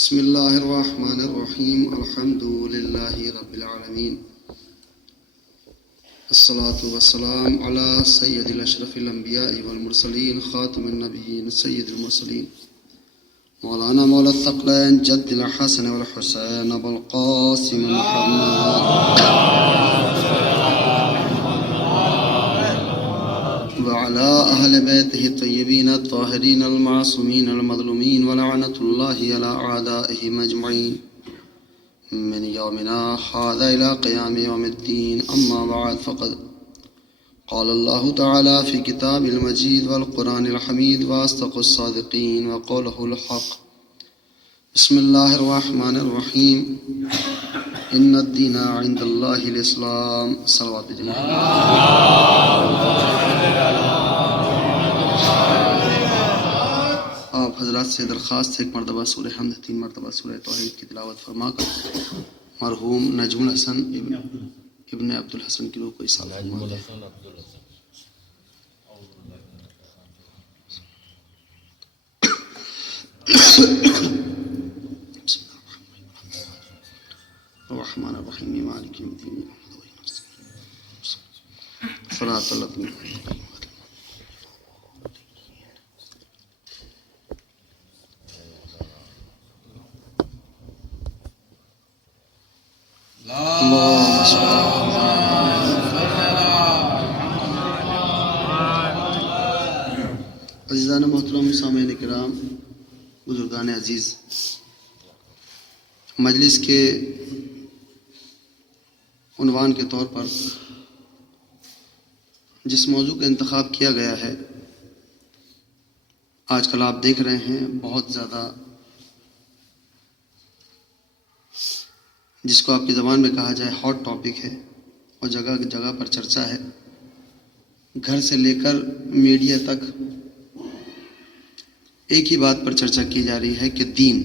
بسم اللہ الرحمن الرحیم الحمد للہ رب العالمین الصلاة والسلام علی سید الاشرف الانبیاء والمرسلین خاتم النبیین سید المرسلین مولانا مولا الثقلین جد الحسن والحسین ابو القاسم محمد وعلى أهل بيته الطيبين الطاهرين المعصومين المظلومين ولعنة الله على أعدائهم أجمعين من يومنا هذا إلى قيام يوم الدين. أما بعد فقد قال الله تعالى في كتاب المجيد والقرآن الحميد وأصدق الصادقين وقوله الحق. بسم الله الرحمن الرحيم إن الدين عند الله الإسلام. صلوات آپ حضرات سے درخواست ہے ایک مرتبہ سورہ حمد 3 مرتبہ سورہ توحید کی تلاوت فرما کر مرحوم نجم الحسن ابن عبد الحسن کی روح کو اصالہ فرما دیں. الرحمن الرحیم مالک یوم الدین صراط الذین عزیزان محترم سامعین کرام بزرگان عزیز، مجلس کے عنوان کے طور پر جس موضوع کا انتخاب کیا گیا ہے آج کل آپ دیکھ رہے ہیں بہت زیادہ، جس کو آپ کی زبان میں کہا جائے ہاٹ ٹاپک ہے اور جگہ جگہ پر چرچا ہے. گھر سے لے کر میڈیا تک ایک ہی بات پر چرچا کی جا رہی ہے کہ دین،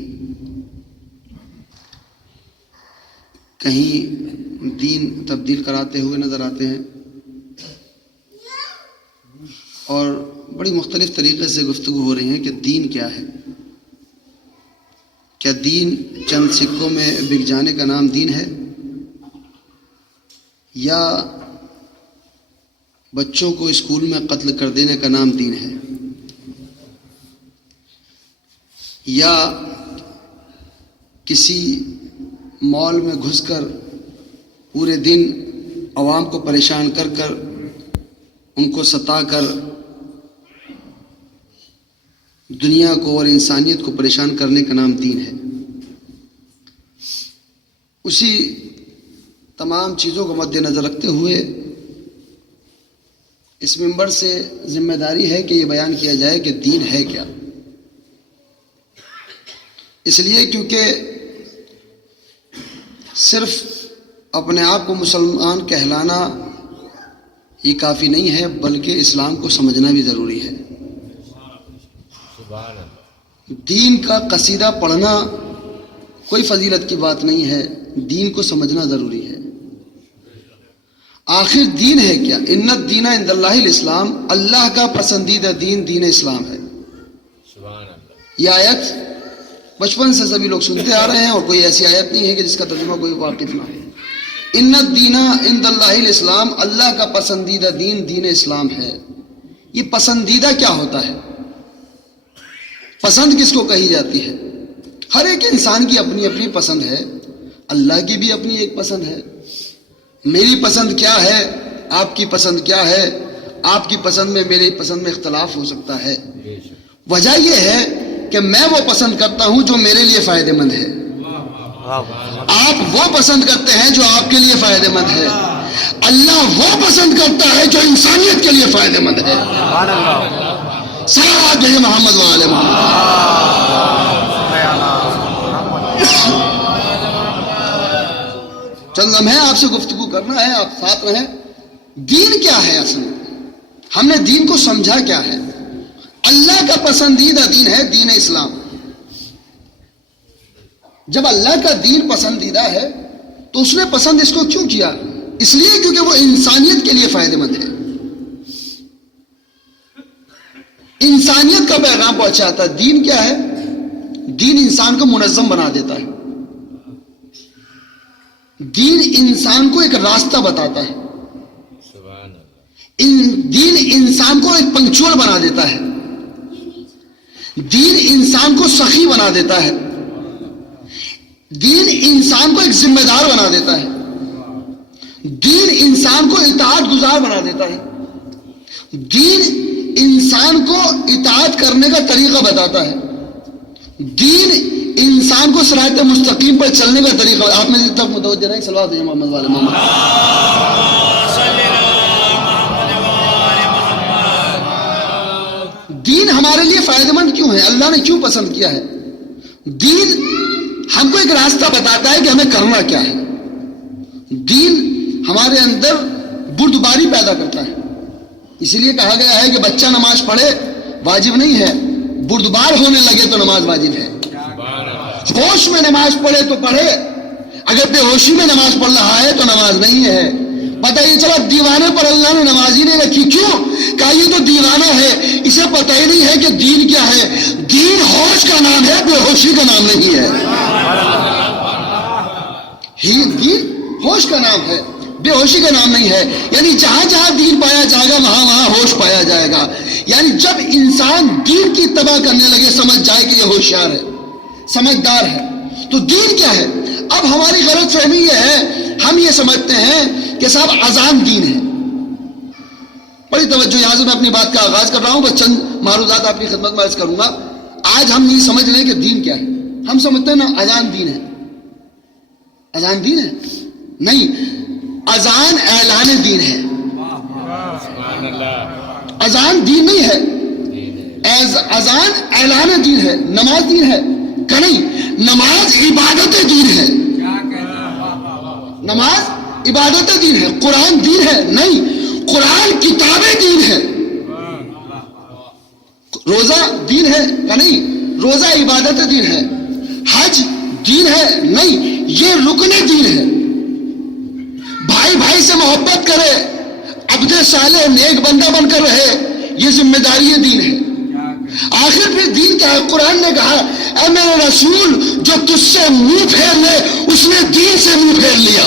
کہیں دین تبدیل کراتے ہوئے نظر آتے ہیں اور بڑی مختلف طریقے سے گفتگو ہو رہی ہے کہ دین کیا ہے. کیا دین چند سکوں میں بک جانے کا نام دین ہے، یا بچوں کو اسکول میں قتل کر دینے کا نام دین ہے، یا کسی مال میں گھس کر پورے دن عوام کو پریشان کر کر ان کو ستا کر دنیا کو اور انسانیت کو پریشان کرنے کا نام دین ہے. اسی تمام چیزوں کو مد نظر رکھتے ہوئے اس منبر سے ذمہ داری ہے کہ یہ بیان کیا جائے کہ دین ہے کیا. اس لیے کیونکہ صرف اپنے آپ کو مسلمان کہلانا یہ کافی نہیں ہے، بلکہ اسلام کو سمجھنا بھی ضروری ہے. دین کا قصیدہ پڑھنا کوئی فضیلت کی بات نہیں ہے، دین کو سمجھنا ضروری ہے. آخر دین ہے کیا؟ ان الدین عند اللہ الاسلام، اللہ کا پسندیدہ دین دین اسلام ہے. یہ آیت بچپن سے سبھی لوگ سنتے آ رہے ہیں اور کوئی ایسی آیت نہیں ہے کہ جس کا ترجمہ کوئی واقف نہ ہو. ان الدین عند اللہ الاسلام، اللہ کا پسندیدہ دین دین اسلام ہے. یہ پسندیدہ کیا ہوتا ہے؟ پسند کس کو کہی جاتی ہے؟ ہر ایک انسان کی اپنی اپنی پسند ہے، اللہ کی بھی اپنی ایک پسند ہے. میری پسند کیا ہے، آپ کی پسند کیا ہے؟ آپ کی پسند میں میری پسند میں اختلاف ہو سکتا ہے. وجہ یہ ہے کہ میں وہ پسند کرتا ہوں جو میرے لیے فائدہ مند ہے، آپ وہ پسند کرتے ہیں جو آپ کے لیے فائدہ مند ہے، اللہ وہ پسند کرتا ہے جو انسانیت کے لیے فائدہ مند ہے. صلوات بھیجیں محمد وآل محمد. چند لمحے آپ سے گفتگو کرنا ہے، آپ ساتھ رہیں. دین کیا ہے؟ اصل ہم نے دین کو سمجھا کیا ہے؟ اللہ کا پسندیدہ دین ہے دین اسلام. جب اللہ کا دین پسندیدہ ہے تو اس نے پسند اس کو کیوں کیا؟ اس لیے کیونکہ وہ انسانیت کے لیے فائدہ مند ہے. انسانیت کا پیغام پہنچاتا ہے. دین کیا ہے؟ دین انسان کو منظم بنا دیتا ہے، دین انسان کو ایک راستہ بتاتا ہے، دین انسان کو ایک پنکچوئل بنا دیتا ہے، دین انسان کو سخی بنا دیتا ہے، دین انسان کو ایک ذمہ دار بنا دیتا ہے، دین انسان کو اطاعت گزار بنا دیتا ہے، دین انسان کو اطاعت کرنے کا طریقہ بتاتا ہے، دین انسان کو صراط مستقیم پر چلنے کا طریقہ. آپ میں تک متوجہ رہیں، صلوات محمد والے محمد. دین ہمارے لیے فائدہ مند کیوں ہے؟ اللہ نے کیوں پسند کیا ہے؟ دین ہم کو ایک راستہ بتاتا ہے کہ ہمیں کرنا کیا ہے. دین ہمارے اندر بردباری پیدا کرتا ہے. اسی لیے کہا گیا ہے کہ بچہ نماز پڑھے واجب نہیں ہے، بردبار ہونے لگے تو نماز واجب ہے. ہوش میں نماز پڑھے تو پڑھے، اگر بے ہوشی میں نماز پڑھ رہا ہے تو نماز نہیں ہے. پتہ یہ چلا دیوانے پر اللہ نے نماز ہی نہیں رکھی. کیوں؟ کہا یہ تو دیوانہ ہے، اسے پتہ ہی نہیں ہے کہ دین کیا ہے. دین ہوش کا نام ہے، بے ہوشی کا نام نہیں ہے. دین ہوش کا نام ہے، بے ہوشی کا نام نہیں ہے. یعنی جہاں جہاں دین پایا جائے گا وہاں وہاں ہوش پایا جائے گا. یعنی جب انسان دین کی اتباع کرنے لگے سمجھ جائے کہ یہ ہوشیار ہے، سمجھدار ہے. تو دین کیا ہے؟ اب ہماری غلط فہمی یہ ہے، ہم یہ سمجھتے ہیں کہ صاحب اذان دین ہے. بڑی توجہ، یہاں سے میں اپنی بات کا آغاز کر رہا ہوں، بس چند معروضات آپ کی خدمت میں عرض کروں گا. آج ہم یہ سمجھ رہے ہیں کہ دین کیا ہے. ہم سمجھتے ہیں نا اذان دین ہے. اذان دین ہے؟ نہیں، اذان اعلان دین ہے. اذان دین نہیں ہے، اذان اعلان دین ہے. نماز دین ہے کہ نہیں؟ نماز عبادت دین ہے. نماز عبادت دین ہے. قرآن دین ہے؟ نہیں، قرآن کتاب دین ہے. روزہ دین ہے کہ نہیں؟ روزہ عبادت دین ہے. حج دین ہے؟ نہیں، یہ رکن دین ہے. بھائی بھائی سے محبت کرے، عبد صالح نیک بندہ بن کر رہے، یہ ذمہ داری دین ہے. آخر پھر دین کیا ہے؟ قرآن نے کہا اے میرے رسول جو تجھ سے منہ پھیر لے اس نے دین سے منہ پھیر لیا.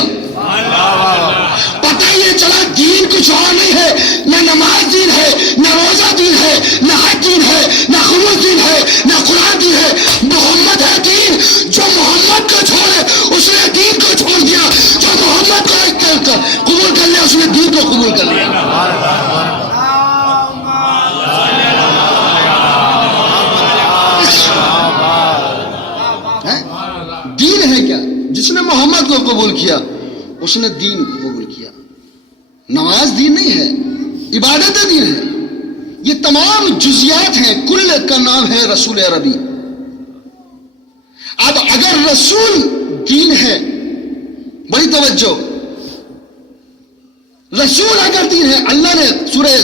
پتہ یہ چلا دین کچھ اور نہیں ہے. نہ نماز دین ہے، نہ روزہ دین ہے، نہ حج دین ہے، نہ خمس دین ہے، نہ قرآن دین ہے. محمد ہے دین. جو محمد کو چھوڑے اس نے دین کو چھوڑ دیا. جو محمد کو قبول کر لیا اس نے دین کو قبول کر لیا. دین ہے کیا؟ جس نے محمد کو قبول کیا اس نے دین کو قبول کیا. نماز دین نہیں ہے، عبادت دین ہے. یہ تمام جزیات ہیں، کل کا نام ہے رسول عربی. اب اگر رسول دین ہے، بڑی توجہ، رسول اگر دین ہے، اللہ نے سورہ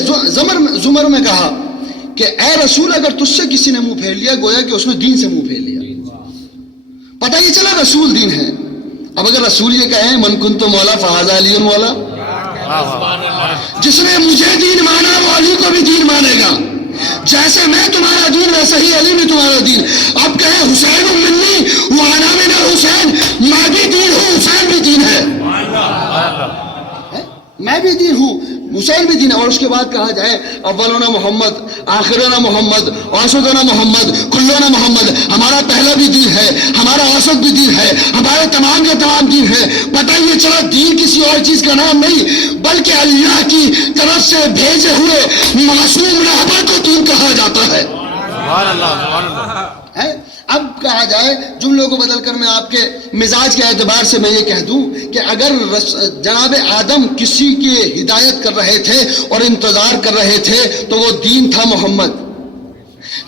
زمر میں کہا کہ اے رسول اگر تجھ سے کسی نے منہ پھیر لیا گویا کہ اس نے دین سے منہ پھیر لیا. پتہ یہ چلا رسول دین ہے. اب اگر رسول یہ کہیں من کنت مولا فہذا علی مولا، جس نے مجھے دین مانا وہ علی کو بھی دین مانے گا. جیسے میں تمہارا دین ویسے ہی علی بھی تمہارا دین. اب کہیں حسین منی وانا من حسین، میں بھی دین ہوں، حسین بھی دین ہے. میں بھی دین ہوں، حسین بھی دین ہے. اور اس کے بعد کہا جائے اولنا محمد، آخرنا محمد، اوسطنا محمد، کلنا محمد. ہمارا پہلا بھی دین ہے، ہمارا اوسط بھی دین ہے، ہمارے تمام کے تمام دین ہے. پتہ یہ چلا دین کسی اور چیز کا نام نہیں بلکہ اللہ کی طرف سے بھیجے ہوئے معصوم رہبر کو دین کہا جاتا ہے. سبحان اللہ، سبحان اللہ. اب کہا جائے جملوں کو بدل کر میں آپ کے مزاج کے اعتبار سے میں یہ کہہ دوں کہ اگر جناب آدم کسی کی ہدایت کر رہے تھے اور انتظار کر رہے تھے تو وہ دین تھا محمد.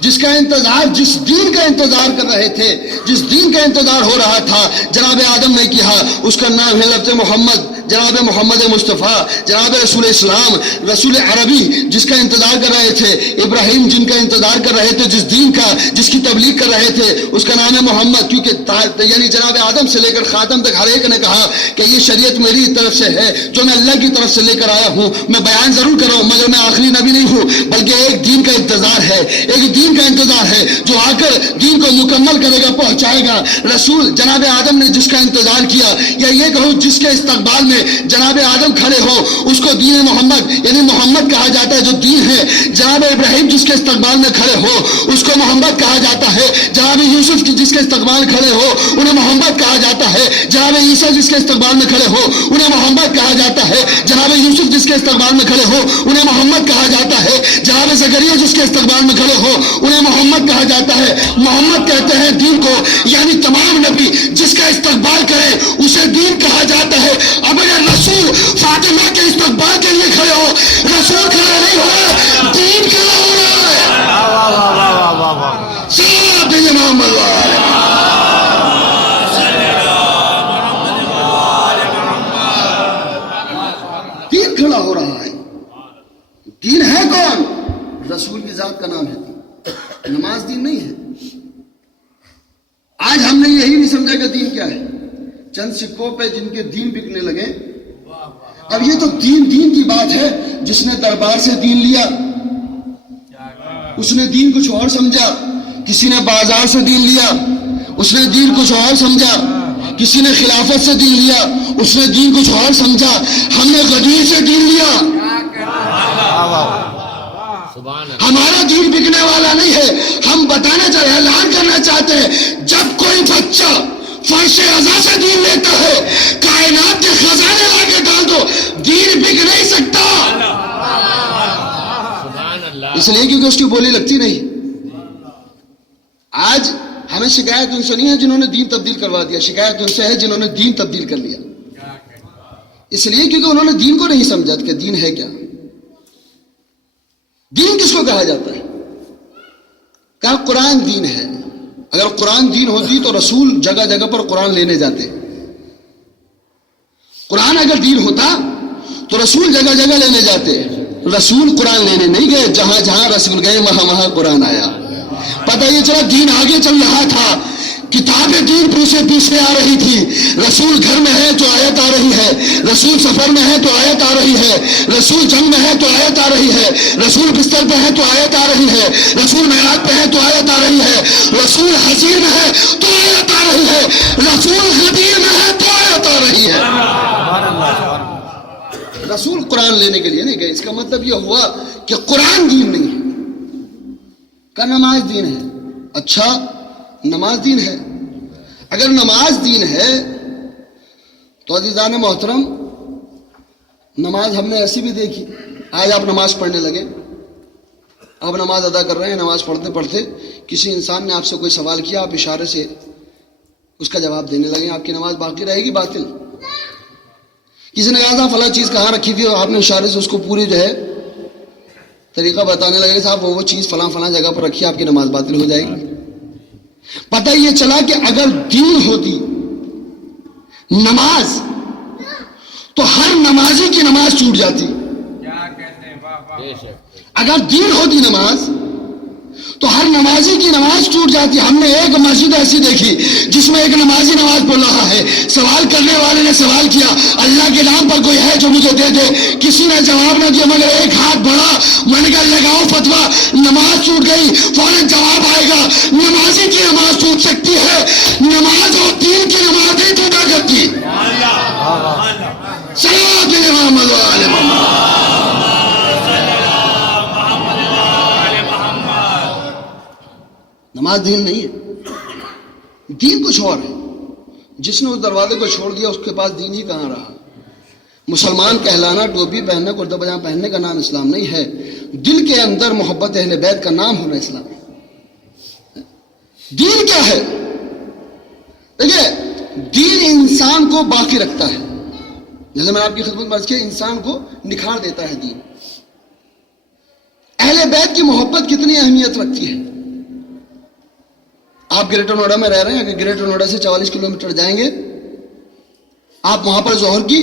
جس دین کا انتظار کر رہے تھے، جس دین کا انتظار ہو رہا تھا جناب آدم نے کیا، اس کا نام ہے لفظ محمد. جناب محمد مصطفیٰ، جناب رسول اسلام، رسول عربی جس کا انتظار کر رہے تھے، ابراہیم جن کا انتظار کر رہے تھے، جس دین کا، جس کی تبلیغ کر رہے تھے، اس کا نام ہے محمد. کیونکہ یعنی جناب آدم سے لے کر خاتم تک ہر ایک نے کہا کہ یہ شریعت میری طرف سے ہے جو میں اللہ کی طرف سے لے کر آیا ہوں. میں بیان ضرور کر رہا ہوں مگر میں آخری نبی نہیں ہوں، بلکہ ایک دین کا انتظار ہے، ایک دین کا انتظار ہے جو آ کر دین کو مکمل کرے گا، پہنچائے گا. رسول جناب آدم نے جس کا انتظار کیا، یا یہ کہو جس کے استقبال میں جناب آدم کھڑے ہو، اس کو دین محمد یعنی محمد کہا جاتا ہے جو دین ہے. جناب ابراہیم جس کے استقبال میں کھڑے ہو اس کو محمد کہا جاتا ہے. جناب یوسف جس کے استقبال میں کھڑے ہو انہیں محمد کہا جاتا ہے. جناب عیسیٰ جس کے استقبال میں کھڑے ہو انہیں محمد کہا جاتا ہے. جناب یوسف جس کے استقبال میں کھڑے ہو انہیں محمد کہا جاتا ہے. جناب زکریا جس کے استقبال میں کھڑے ہو انہیں محمد کہا جاتا ہے. محمد کہتے ہیں دین کو، یعنی تمام نبی جس کا استقبال کرے اسے دین کہا جاتا ہے. اب اگر رسول فاطمہ کے استقبال کے لیے کھڑے ہو، رسول کھڑا نہیں ہو رہا، دین کھڑا ہو رہا ہے. سلام دیجیے محمد والے. دین کھڑا ہو رہا ہے. دین ہے کون؟ رسول کی ذات کا نام ہے دین. نماز دین نہیں ہے. آج ہم نے یہی نہیں سمجھا کہ دین کیا ہے. چند سکوں پہ جن کے دین بکنے لگے. اب یہ تو دین کی بات ہے. جس نے دربار سے دین لیا اس نے دین کچھ اور سمجھا. کسی نے بازار سے دین لیا اس نے دین کچھ اور سمجھا. کسی نے خلافت سے دین لیا اس نے دین کچھ اور سمجھا. ہم نے غدیر سے دین لیا. ہمارا دین بکنے والا نہیں ہے. ہم بتانا چاہتے ہیں، اعلان کرنا چاہتے ہیں، جب کوئی بچہ فرش ازا سے دین لیتا ہے، کائنات کے خزانے لا کے ڈال دو، دین بک نہیں سکتا. اس لیے کیونکہ اس کی بولی لگتی نہیں. آج ہمیں شکایت ان سے نہیں ہے جنہوں نے دین تبدیل کروا دیا، شکایت ان سے ہے جنہوں نے دین تبدیل کر لیا. اس لیے کیونکہ انہوں نے دین کو نہیں سمجھا کہ دین ہے کیا. دین کس کو کہا جاتا ہے؟ کہا قرآن دین ہے. اگر قرآن دین ہوتی تو رسول جگہ جگہ پر قرآن لینے جاتے. قرآن اگر دین ہوتا تو رسول جگہ جگہ لینے جاتے. رسول قرآن لینے نہیں گئے، جہاں جہاں رسول گئے وہاں وہاں قرآن آیا. پتہ یہ چلا دین آگے چل رہا تھا، کتاب دین پیچھے آ رہی تھی. رسول گھر میں ہے تو آیت آ رہی ہے، رسول سفر میں ہے تو آیت آ رہی ہے، رسول جنگ میں ہے تو آیت آ رہی ہے، رسول بستر پہ ہے تو آیت آ رہی ہے، رسول معراج پہ ہے تو آیت آ رہی ہے، رسول حسیر میں ہے تو آیت آ رہی ہے، رسول غدیر میں ہے تو آیت آ رہی ہے. رسول قرآن لینے کے لیے نہیں گئے. اس کا مطلب یہ ہوا کہ قرآن دین نہیں ہے. کا نماز دین ہے. اچھا نماز دین ہے. اگر نماز دین ہے تو عزیزان محترم نماز ہم نے ایسی بھی دیکھی. آج آپ نماز پڑھنے لگے، آپ نماز ادا کر رہے ہیں، نماز پڑھتے پڑھتے کسی انسان نے آپ سے کوئی سوال کیا، آپ اشارے سے اس کا جواب دینے لگے، آپ کی نماز باقی رہے گی باطل. کسی نے کہا تھا فلاں چیز کہاں رکھی تھی اور آپ نے اشارے سے اس کو پوری جو ہے طریقہ بتانے لگے، صاحب وہ چیز فلاں فلاں جگہ پر رکھی، آپ کی نماز باطل ہو جائے گی. پتہ یہ چلا کہ اگر دین ہوتی نماز تو ہر نمازی کی نماز چھوٹ جاتی. اگر دین ہوتی نماز تو ہر نمازی کی نماز ٹوٹ جاتی. ہم نے ایک مسجد ایسی دیکھی جس میں ایک نمازی نماز پڑھ رہا ہے، سوال کرنے والے نے سوال کیا اللہ کے نام پر کوئی ہے جو مجھے دے دے. کسی نے جواب نہ دیا مگر ایک ہاتھ بڑھا. میں نے کہا لگاؤ فتوا، نماز ٹوٹ گئی. فوراً جواب آئے گا نمازی کی نماز ٹوٹ سکتی ہے، نماز اور دین کی نماز نہیں ٹوٹا کرتی. صلوات محمد وعلی محمد. نماز دین نہیں ہے، دین کچھ اور ہے. جس نے اس دروازے کو چھوڑ دیا اس کے پاس دین ہی کہاں رہا. مسلمان کہلانا، ٹوپی پہننا، کرتا پاجامہ پہننے کا نام اسلام نہیں ہے. دل کے اندر محبت اہل بیت کا نام ہونا اسلام ہے. دین کیا ہے؟ دیکھیے دین انسان کو باقی رکھتا ہے. جیسے میں نے آپ کی خدمت میں عرض کیا، انسان کو نکھار دیتا ہے دین. اہل بیت کی محبت کتنی اہمیت رکھتی ہے. آپ گریٹر نوئیڈا میں رہ رہے ہیں، اگر گریٹر نوئیڈا سے 44 کلومیٹر جائیں گے آپ وہاں پر ظہر کی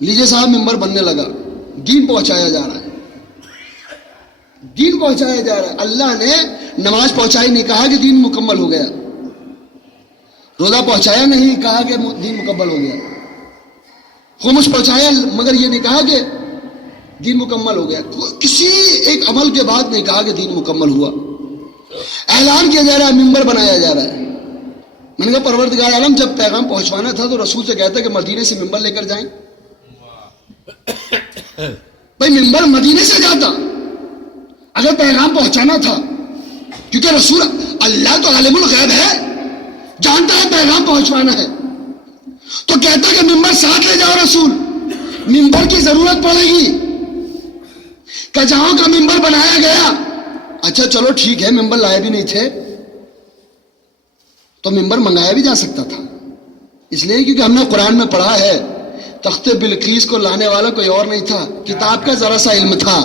لیجیے صاحب ممبر بننے لگا, دین پہنچایا جا رہا ہے, دین پہنچایا جا رہا ہے. اللہ نے نماز پہنچائی, نہیں کہا کہ دین مکمل ہو گیا. روزہ پہنچایا, نہیں کہا کہ دین مکمل ہو گیا. خمس پہنچایا, مگر یہ نہیں کہا کہ دین مکمل ہو گیا. کسی ایک عمل کے بعد نہیں کہا کہ دین مکمل ہوا. اعلان کیا جا رہا ہے, ممبر بنایا جا رہا ہے. میں نے کہا پروردگار عالم, جب پیغام پہنچوانا تھا تو رسول سے کہتا کہ مدینے سے ممبر لے کر جائیں. بھائی ممبر مدینے سے جاتا اگر پیغام پہنچانا تھا, کیونکہ رسول اللہ تو عالم الغیب ہے, جانتا ہے پیغام پہنچوانا ہے, تو کہتا کہ ممبر ساتھ لے جاؤ رسول, ممبر کی ضرورت پڑے گی. کجاؤں کا ممبر بنایا گیا. اچھا چلو ٹھیک ہے, ممبر لائے بھی نہیں تھے تو ممبر منگایا بھی جا سکتا تھا, اس لیے کیونکہ ہم نے قرآن میں پڑھا ہے تخت بلقیس کو لانے والا کوئی اور نہیں تھا, کتاب کا ذرا سا علم تھا,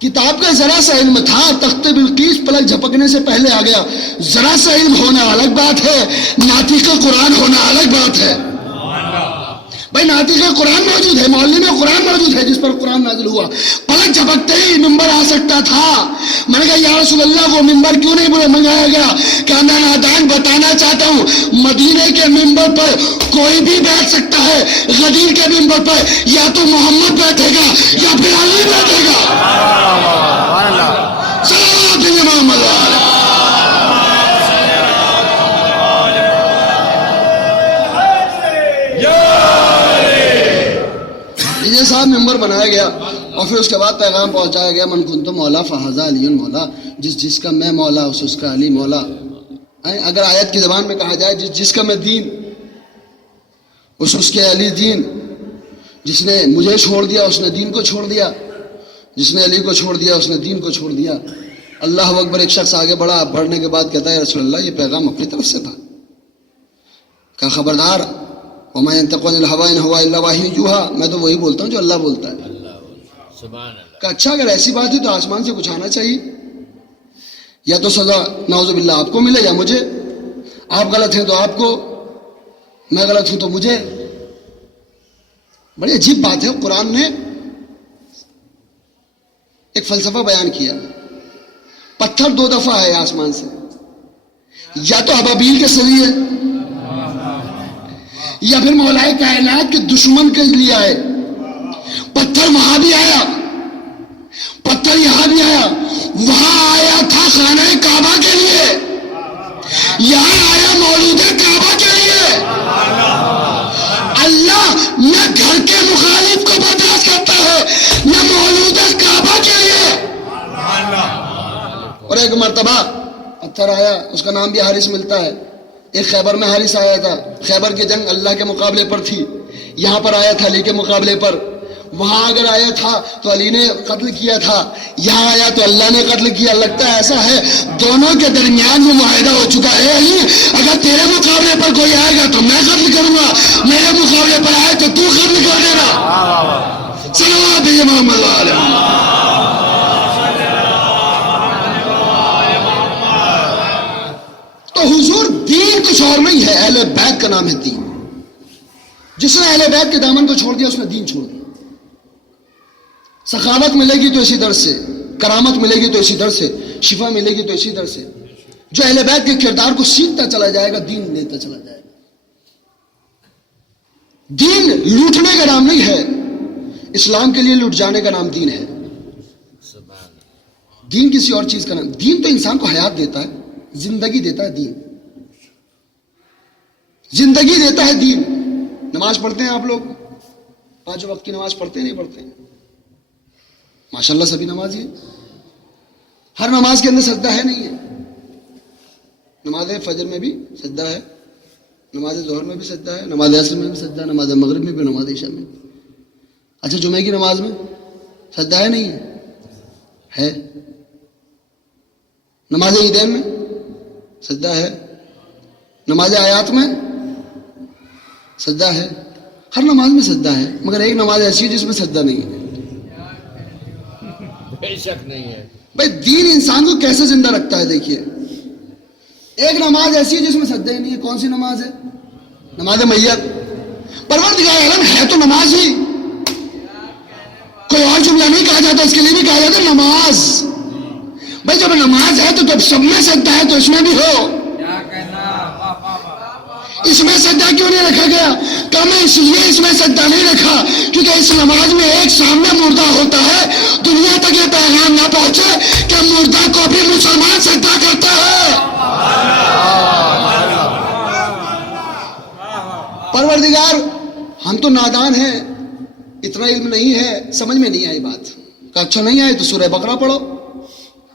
کتاب کا ذرا سا علم تھا. تخت بلقیس پلک جھپکنے سے پہلے آ گیا. ذرا سا علم ہونا الگ بات ہے, ناطق قرآن ہونا الگ بات ہے. بھائی ناطق قرآن موجود ہے, معلم قرآن موجود ہے جس پر قرآن نازل ہوا, پلک جھپکتے ہی ممبر آ سکتا تھا. میں نے کہا یا رسول اللہ وہ ممبر کیوں نہیں منگایا گیا؟ کہ میں نادان بتانا چاہتا ہوں, مدینے کے ممبر پر کوئی بھی بیٹھ سکتا ہے, غدیر کے ممبر پر یا تو محمد بیٹھے گا یا پھر علی بیٹھے گا. صلوات محمد علیہ. یہ صاحب ممبر بنایا گیا اور پھر اس کے بعد پیغام پہنچایا گیا, من کنت مولا فہذا علی مولا, جس کا میں مولا اس کا علی مولا. اگر آیت کی زبان میں کہا جائے جس کا میں دین اس کے علی دین. جس نے مجھے چھوڑ دیا اس نے دین کو چھوڑ دیا, جس نے علی کو چھوڑ دیا اس نے دین کو چھوڑ دیا. اللہ اکبر. ایک شخص آگے بڑھا, بڑھنے کے بعد کہتا ہے رسول اللہ یہ پیغام اپنی طرف سے تھا. کہا خبردار, وما ينطق عن الهوى ان هو الا وحي يوحى, میں تو وہی بولتا ہوں جو اللہ بولتا ہے. سبحان اللہ. کہ اچھا اگر ایسی بات ہے تو آسمان سے کچھ آنا چاہیے, یا تو سزا نعوذ باللہ آپ کو ملے یا مجھے. آپ غلط ہیں تو آپ کو, میں غلط ہوں تو مجھے. بڑی عجیب بات ہے, قرآن نے ایک فلسفہ بیان کیا. پتھر 2 دفعہ آئے آسمان سے, یا تو ابابیل کے ذریعے یا پھر مولائے کائنات کے دشمن کے لیے آئے. پتھر وہاں بھی آیا, پتھر یہاں بھی آیا. وہاں آیا تھا خانہ کعبہ کے لیے, یہاں آیا مولود کعبہ کے لیے. اللہ نہ گھر کے مخالف کو برداشت کرتا ہے نہ مولود کعبہ کے لیے. اور ایک مرتبہ پتھر آیا, اس کا نام بھی حارث ملتا ہے. ایک خیبر میں حارث آیا تھا, خیبر کی جنگ اللہ کے مقابلے پر تھی, یہاں پر آیا تھا علی کے مقابلے پر. وہاں اگر آیا تھا تو علی نے قتل کیا تھا, یہاں آیا تو اللہ نے قتل کیا. لگتا ہے ایسا ہے دونوں کے درمیان میں معاہدہ ہو چکا ہے. علی اگر تیرے مقابلے پر کوئی آئے گا تو میں قتل کروں گا, میرے مقابلے پر آئے تو تو قتل کر دینا. صلوات محمد علیہ. تو حضور دین کچھ اور نہیں ہے, اہل بیت کا نام ہے دین. جس نے اہل بیت کے دامن کو چھوڑ دیا اس نے دین چھوڑ دیا. سخاوت ملے گی تو اسی در سے, کرامت ملے گی تو اسی در سے, شفا ملے گی تو اسی در سے. جو اہل بیت کے کردار کو سیکھتا چلا جائے گا دین لیتا چلا جائے گا. دین لوٹنے کا نام نہیں ہے, اسلام کے لیے لوٹ جانے کا نام دین ہے. دین کسی اور چیز کا نام. دین تو انسان کو حیات دیتا ہے, زندگی دیتا ہے دین, زندگی دیتا ہے دین. نماز پڑھتے ہیں آپ لوگ, 5 وقت کی نماز پڑھتے نہیں پڑھتے ہیں؟ ماشاءاللہ سبھی نمازی ہیں. ہر نماز کے اندر سجدہ ہے نہیں ہے. نماز فجر میں بھی سجدہ ہے, نماز ظہر میں بھی سجدہ ہے, نماز عصر میں بھی سجدہ ہے, نماز مغرب میں بھی, نماز عشاء میں. اچھا جمعہ کی نماز میں سجدہ ہے نہیں ہے؟ نماز عیدین میں سجدہ ہے, نماز آیات میں سجدہ ہے, ہر نماز میں سجدہ ہے. مگر ایک نماز ایسی ہے جس میں سجدہ نہیں ہے. بے شک نہیں ہے. بھائی دین انسان کو کیسے زندہ رکھتا ہے. دیکھیے ایک نماز ایسی ہے جس میں سجدہ ہی نہیں ہے. کون سی نماز ہے؟ نماز میت. پروردگار عالم ہے تو نماز ہی, کوئی اور جملہ نہیں کہا جاتا, اس کے لیے بھی کہا جاتا نماز. بھائی جب نماز ہے تو جب سب میں سجدہ ہے تو اس میں بھی ہو. اس میں سجدہ کیوں نہیں رکھا گیا؟ کہ میں اس لیے اس میں سجدہ نہیں رکھا کیونکہ اس نماز میں ایک سامنے مردہ ہوتا ہے, دنیا تک یہ پیغام نہ پہنچے کہ مردہ کو بھی مسلمان سجدہ کرتا ہے. پروردگار ہم تو نادان ہیں, اتنا علم نہیں ہے, سمجھ میں نہیں آئی بات. کہ اچھا نہیں آئی تو سورہ بقرہ پڑھو.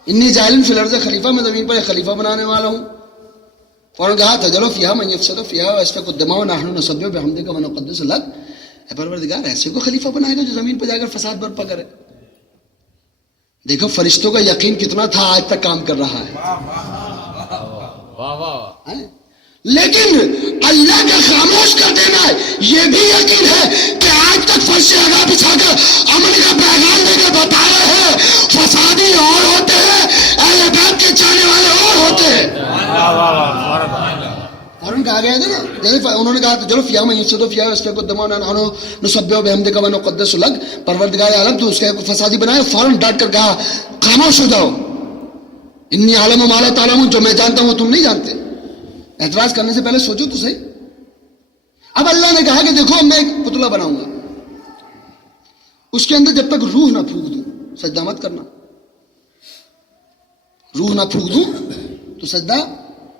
انی جاعل فی الارض خلیفہ, میں زمین پر ایک خلیفہ بنانے والا ہوں. فوراً کہا تجلو فیہا من یفسد فیہا ویسفک الدماء ونحن نسبح بحمدک ونقدس لک. اے پروردگار ایسے کو خلیفہ بنائے گا جو زمین پہ جا کر فساد برپا کرے. دیکھو فرشتوں کا یقین کتنا تھا, آج تک کام کر رہا ہے. واہ واہ. لیکن اللہ کا خاموش کر دینا یہ بھی یقین ہے کہ آج تک فرش آگاہ بچھا کر امن کا پیغام دے کر بتا رہے ہیں فسادی اور ہوتے ہیں, اہل بیت کے چاہنے والے اور ہوتے ہیں. فوراً کہا گیا تھا نا, جیسے انہوں نے کہا چلو فیہا من یفسد فیہا ویسفک الدماء ونحن نسبح بحمدک ونقدس لک. پروردگار عالم تو اس کا فسادی بنائے, فوراً ڈانٹ کر کہا خاموش ہو جاؤ. انی اعلم ما لا تعلمون, جو میں جانتا ہوں وہ تم نہیں جانتے. اعتراض کرنے سے پہلے سوچو تو صحیح. اب اللہ نے کہا کہ دیکھو میں ایک پتلا بناؤں گا, اس کے اندر جب تک روح نہ پھونک دوں سجدہ مت کرنا. روح نہ پھونک دوں تو سجدہ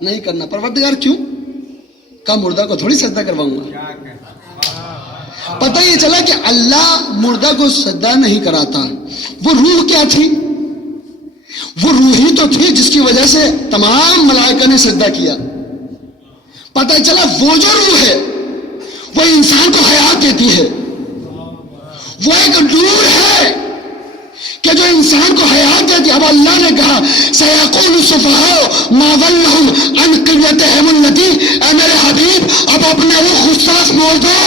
نہیں کرنا. پروردگار کیوں؟ کہ مردہ کو تھوڑی سجدہ کرواؤں گا. پتہ یہ چلا کہ اللہ مردہ کو سجدہ نہیں کراتا. وہ روح کیا تھی؟ وہ روح ہی تو تھی جس کی وجہ سے تمام ملائکہ نے سجدہ کیا. پتہ چلا وہ جو روح ہے وہ انسان کو حیات دیتی ہے. وہ ایک نور ہے کہ جو انسان کو حیات دیتی ہے. اب اللہ نے کہا سیقول السفہاء ما ولہم عن قبلتہم التی, اے میرے حبیب اب اپنا وہ خصاص موڑ دو.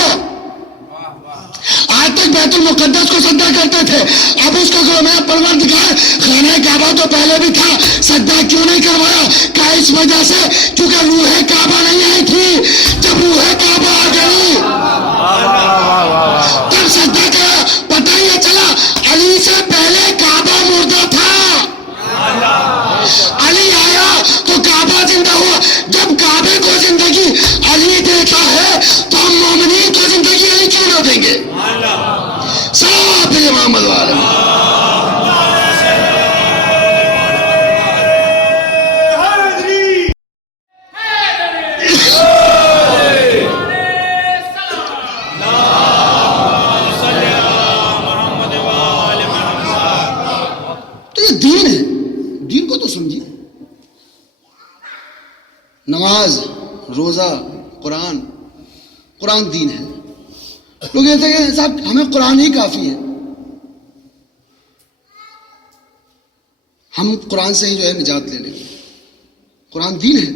آج تک بیت المقدس کو سجدہ کرتے تھے, اب اس کو کہو میں پروردگار خانہ کعبہ تو پہلے بھی تھا, سجدہ کیوں نہیں کروایا؟ کہ اس وجہ سے کیونکہ روح کعبہ نہیں آئی تھی. جب روح کعبہ آ گئی تب سجدہ کرا. پتہ یہ چلا علی سے پہلے کعبہ مردہ تھا, علی آیا تو کعبہ زندہ ہوا. جب کعبے کو زندگی علی دیتا ہے تو ہم مومنین کو زندگی علی کیوں نہ دیں گے؟ صلوات محمد والے. تو یہ دین ہے, دین کو تو سمجھیے. نماز, روزہ, قرآن, قرآن دین ہے. لوگ کہتے ہیں صاحب ہمیں قرآن ہی کافی ہے, ہم قرآن سے ہی جو ہے نجات لے لیں گے. قرآن دین ہے.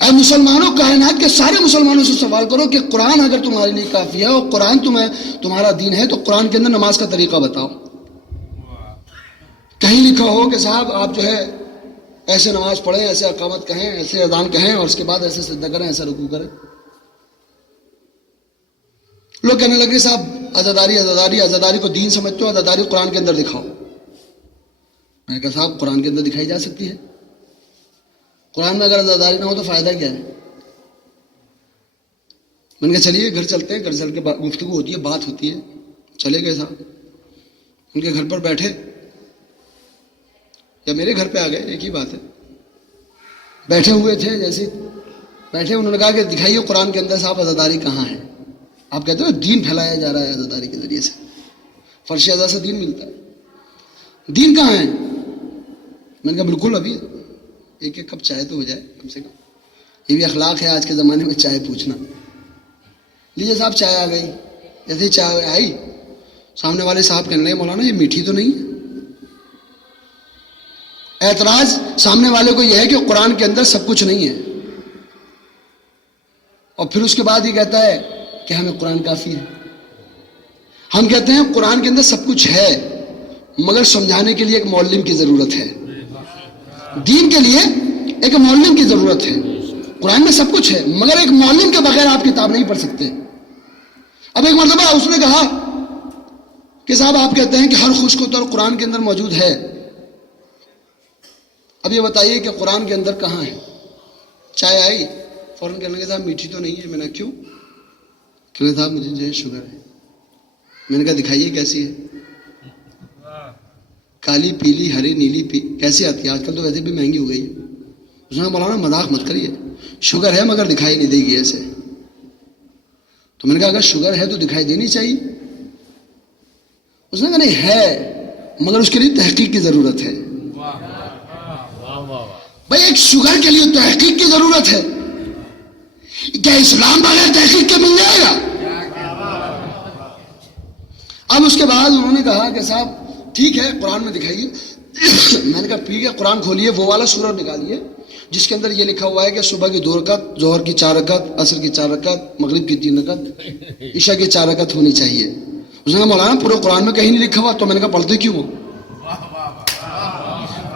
اے مسلمانوں, کائنات کے سارے مسلمانوں سے سوال کرو کہ قرآن اگر تمہارے لیے کافی ہے اور قرآن تمہارا دین ہے تو قرآن کے اندر نماز کا طریقہ بتاؤ. کہیں لکھا ہو کہ صاحب آپ جو ہے ایسے نماز پڑھیں, ایسے اقامت کہیں, ایسے اذان کہیں اور اس کے بعد ایسے سجدہ کریں, ایسا رکوع کریں. لوگ کہنے لگے صاحب عزاداری عزاداری عزاداری کو دین سمجھتے ہو, عزاداری قرآن کے اندر دکھاؤ. میں نے کہا صاحب قرآن کے اندر دکھائی جا سکتی ہے. قرآن میں اگر عزاداری نہ ہو تو فائدہ کیا ہے؟ میں نے کہا چلیے گھر چلتے ہیں, گھر چل کے گفتگو ہوتی ہے, بات ہوتی ہے. چلے گئے صاحب, ان کے گھر پر بیٹھے یا میرے گھر پہ آ گئے, ایک ہی بات ہے. بیٹھے ہوئے تھے, جیسے بیٹھے انہوں نے کہا کہ دکھائیے قرآن کے اندر صاحب عزاداری کہاں ہے. آپ کہتے ہو دین پھیلایا جا رہا ہے عزاداری کے ذریعے سے, فرش ادا سے دین ملتا ہے. دین کہاں ہے؟ میں نے کہا بالکل ابھی ایک ایک کپ چائے تو ہو جائے کم سے کم. یہ بھی اخلاق ہے آج کے زمانے میں چائے پوچھنا. لیجیے صاحب چائے آ گئی. جیسے ہی چائے آئی سامنے والے صاحب کہنے لگے مولانا یہ میٹھی تو نہیں ہے. اعتراض سامنے والے کو یہ ہے کہ قرآن کے اندر سب کچھ نہیں ہے, اور پھر اس کے بعد یہ کہتا ہے کہ ہمیں قرآن کافی ہے. ہم کہتے ہیں قرآن کے اندر سب کچھ ہے مگر سمجھانے کے لیے ایک معلم کی ضرورت ہے. دین کے لیے ایک معلم کی ضرورت ہے. قرآن میں سب کچھ ہے، مگر ایک معلم کے بغیر آپ کتاب نہیں پڑھ سکتے۔ اب ایک مرتبہ اس نے کہا کہ صاحب آپ کہتے ہیں کہ ہر خشک طور قرآن کے اندر موجود ہے، اب یہ بتائیے کہ قرآن کے اندر کہاں ہے؟ چائے آئی، فوراً کہنے لگے صاحب میٹھی تو نہیں ہے۔ میں نے کیوں؟ کہ صاحب مجھے جو ہے شوگر ہے۔ میں نے کہا دکھائیے کیسی ہے؟ کالی پیلی ہری نیلی کیسی آتی ہے؟ آج کل تو ویسے بھی مہنگی ہو گئی ہے۔ اس نے کہا مولانا مذاق مت کریے، شوگر ہے مگر دکھائی نہیں دے گی ایسے۔ تو میں نے کہا اگر شوگر ہے تو دکھائی دینی چاہیے۔ اس نے کہا نہیں ہے مگر اس کے لیے تحقیق کی ضرورت ہے۔ بھائی ایک شوگر کے لیے تحقیق کی ضرورت ہے، کیا اسلام بغیر تحقیق کے مل جائے گا؟ اب اس کے بعد انہوں نے کہا کہ صاحب ٹھیک ہے قرآن میں دکھائیے۔ میں نے کہا ٹھیک ہے قرآن کھولیے، وہ والا سورہ نکالیے جس کے اندر یہ لکھا ہوا ہے کہ صبح کی 2 رکعت، ظہر کی 4 رکعت، عصر کی 4 رکعت، مغرب کی 3 رکعت، عشاء کی 4 رکعت ہونی چاہیے۔ اس نے کہا مولانا پورے قرآن میں کہیں نہیں لکھا ہوا۔ تو میں نے کہا پڑھتے کیوں ہو؟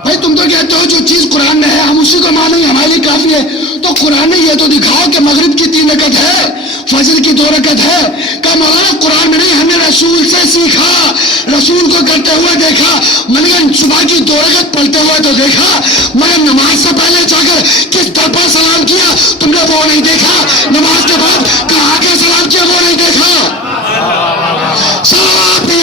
بھائی تم تو کہتے ہو جو چیز قرآن میں ہے ہم اسی کو مانیں، ہمارے لیے کافی ہے۔ تو قرآن میں یہ تو دکھاؤ کہ مغرب کی 3 رکعت ہے، فجر کی 2 رکعت ہے۔ کہ مولانا قرآن میں نہیں، ہم نے رسول سے سیکھا، رسول کو کرتے ہوئے دیکھا۔ میں نے کہا صبح کی 2 رکعت پڑھتے ہوئے تو دیکھا، مگر نماز سے پہلے جا کر کس طرح پر سلام کیا تم نے وہ نہیں دیکھا، نماز کے بعد کہاں کے سلام کیا وہ نہیں دیکھا۔ سلام پہ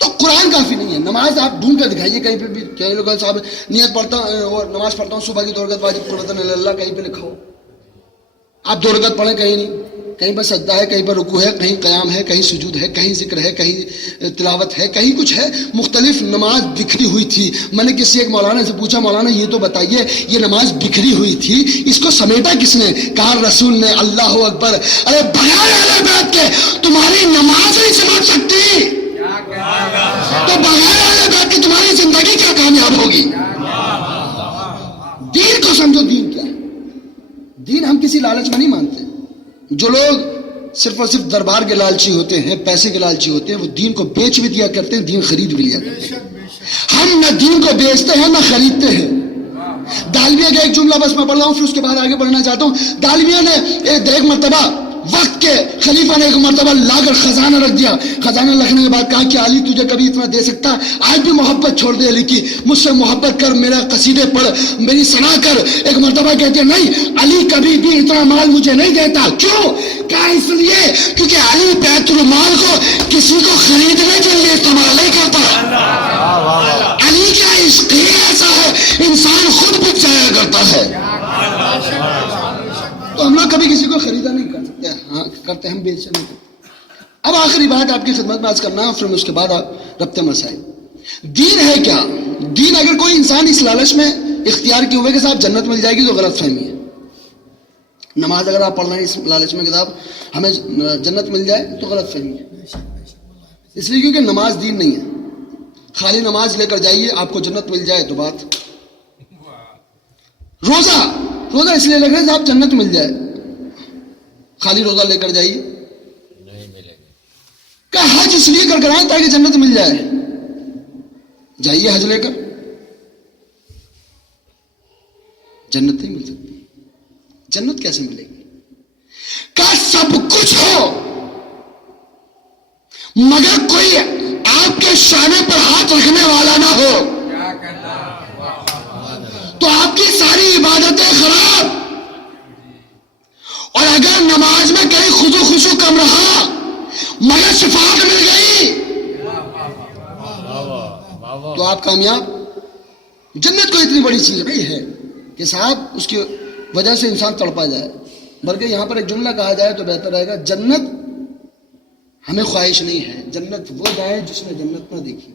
تو قرآن کافی نہیں ہے، نماز آپ ڈھونڈ کر دکھائیے کہیں پہ بھی۔ کئی لوگ صاحب نیت پڑھتا ہوں اور نماز پڑھتا ہوں صبح کی 2 رکعت واجب قربتاً اللہ، کہیں پہ لکھا ہو۔ آپ 2 رکعت پڑھیں کہیں نہیں، کہیں پر سجدہ ہے، کہیں پر رکوع ہے، کہیں قیام ہے، کہیں سجود ہے، کہیں ذکر ہے، کہیں تلاوت ہے، کہیں کچھ ہے، مختلف نماز بکھری ہوئی تھی۔ میں نے کسی ایک مولانا سے پوچھا مولانا یہ تو بتائیے یہ نماز بکھری ہوئی تھی اس کو سمیٹا کس نے؟ کہا رسول نے۔ اللہ اکبر! ارے بغیر اہل بیت کے تمہاری نماز نہیں سمجھ سکتی تو بغیر اہل بیت کی تمہاری زندگی کیا کامیاب ہوگی؟ دین کو سمجھو، دین کیا ہے؟ دین ہم کسی لالچ میں نہیں مانتے۔ جو لوگ صرف اور صرف دربار کے لالچی ہوتے ہیں، پیسے کے لالچی ہوتے ہیں، وہ دین کو بیچ بھی دیا کرتے ہیں، دین خرید بھی لیا کرتے ہیں۔ ہم نہ دین کو بیچتے ہیں نہ خریدتے ہیں۔ دالویہ کا ایک جملہ بس میں پڑھ رہا ہوں، پھر اس کے بعد آگے بڑھنا چاہتا ہوں۔ دالویہ نے ایک مرتبہ وقت کے خلیفہ نے ایک مرتبہ لا کر خزانہ رکھ دیا۔ خزانہ رکھنے کے بعد کہا کہ علی تجھے کبھی اتنا دے سکتا؟ آج بھی محبت چھوڑ دے علی کی، مجھ سے محبت کر، میرا قصیدے پڑھ، میری ثنا کر۔ ایک مرتبہ کہتے ہیں نہیں علی کبھی بھی اتنا مال مجھے نہیں دیتا۔ کیوں؟ کیا اس لیے کیونکہ علی بیت المال کو کسی کو خریدنے کے لیے استعمال نہیں کرتا۔ علی کا عشق ہی ایسا ہے انسان خود بک جایا کرتا ہے۔ تو ہم لوگ کبھی کسی کو خریدا نہیں کر سکتے، ہاں کرتے ہم بیچ نہیں کرتے۔ اب آخری بات آپ کی خدمت میں عرض کرنا ہے، پھر اس کے بعد ربط مسائل۔ دین ہے کیا؟ دین اگر کوئی انسان اس لالچ میں اختیار کیے ہوئے کہ صاحب جنت مل جائے گی تو غلط فہمی ہے۔ نماز اگر آپ پڑھ رہے ہیں اس لالچ میں کہ صاحب ہمیں جنت مل جائے تو غلط فہمی ہے، اس لیے کیونکہ نماز دین نہیں ہے۔ خالی نماز لے کر جائیے آپ کو جنت مل جائے تو بات۔ روزہ اس لیے لے کر صاحب جنت مل جائے، خالی روزہ لے کر جائیے نہیں ملے گا۔ کہ حج اس لیے کر آئیں تاکہ جنت مل جائے، جائیے حج لے کر، جنت نہیں مل سکتی۔ جنت کیسے ملے گی؟ کہ سب کچھ ہو مگر کوئی آپ کے شانے پر ہاتھ رکھنے والا نہ ہو تو آپ کی ساری عبادتیں خراب۔ اور اگر نماز میں کہیں خضوع کم رہا مگر شفاعت مل گئی تو آپ کامیاب۔ جنت کو اتنی بڑی چیز نہیں ہے کہ صاحب اس کی وجہ سے انسان تڑپا جائے، بلکہ یہاں پر ایک جملہ کہا جائے تو بہتر رہے گا، جنت ہمیں خواہش نہیں ہے، جنت وہ جائے جس نے جنت نہ دیکھی۔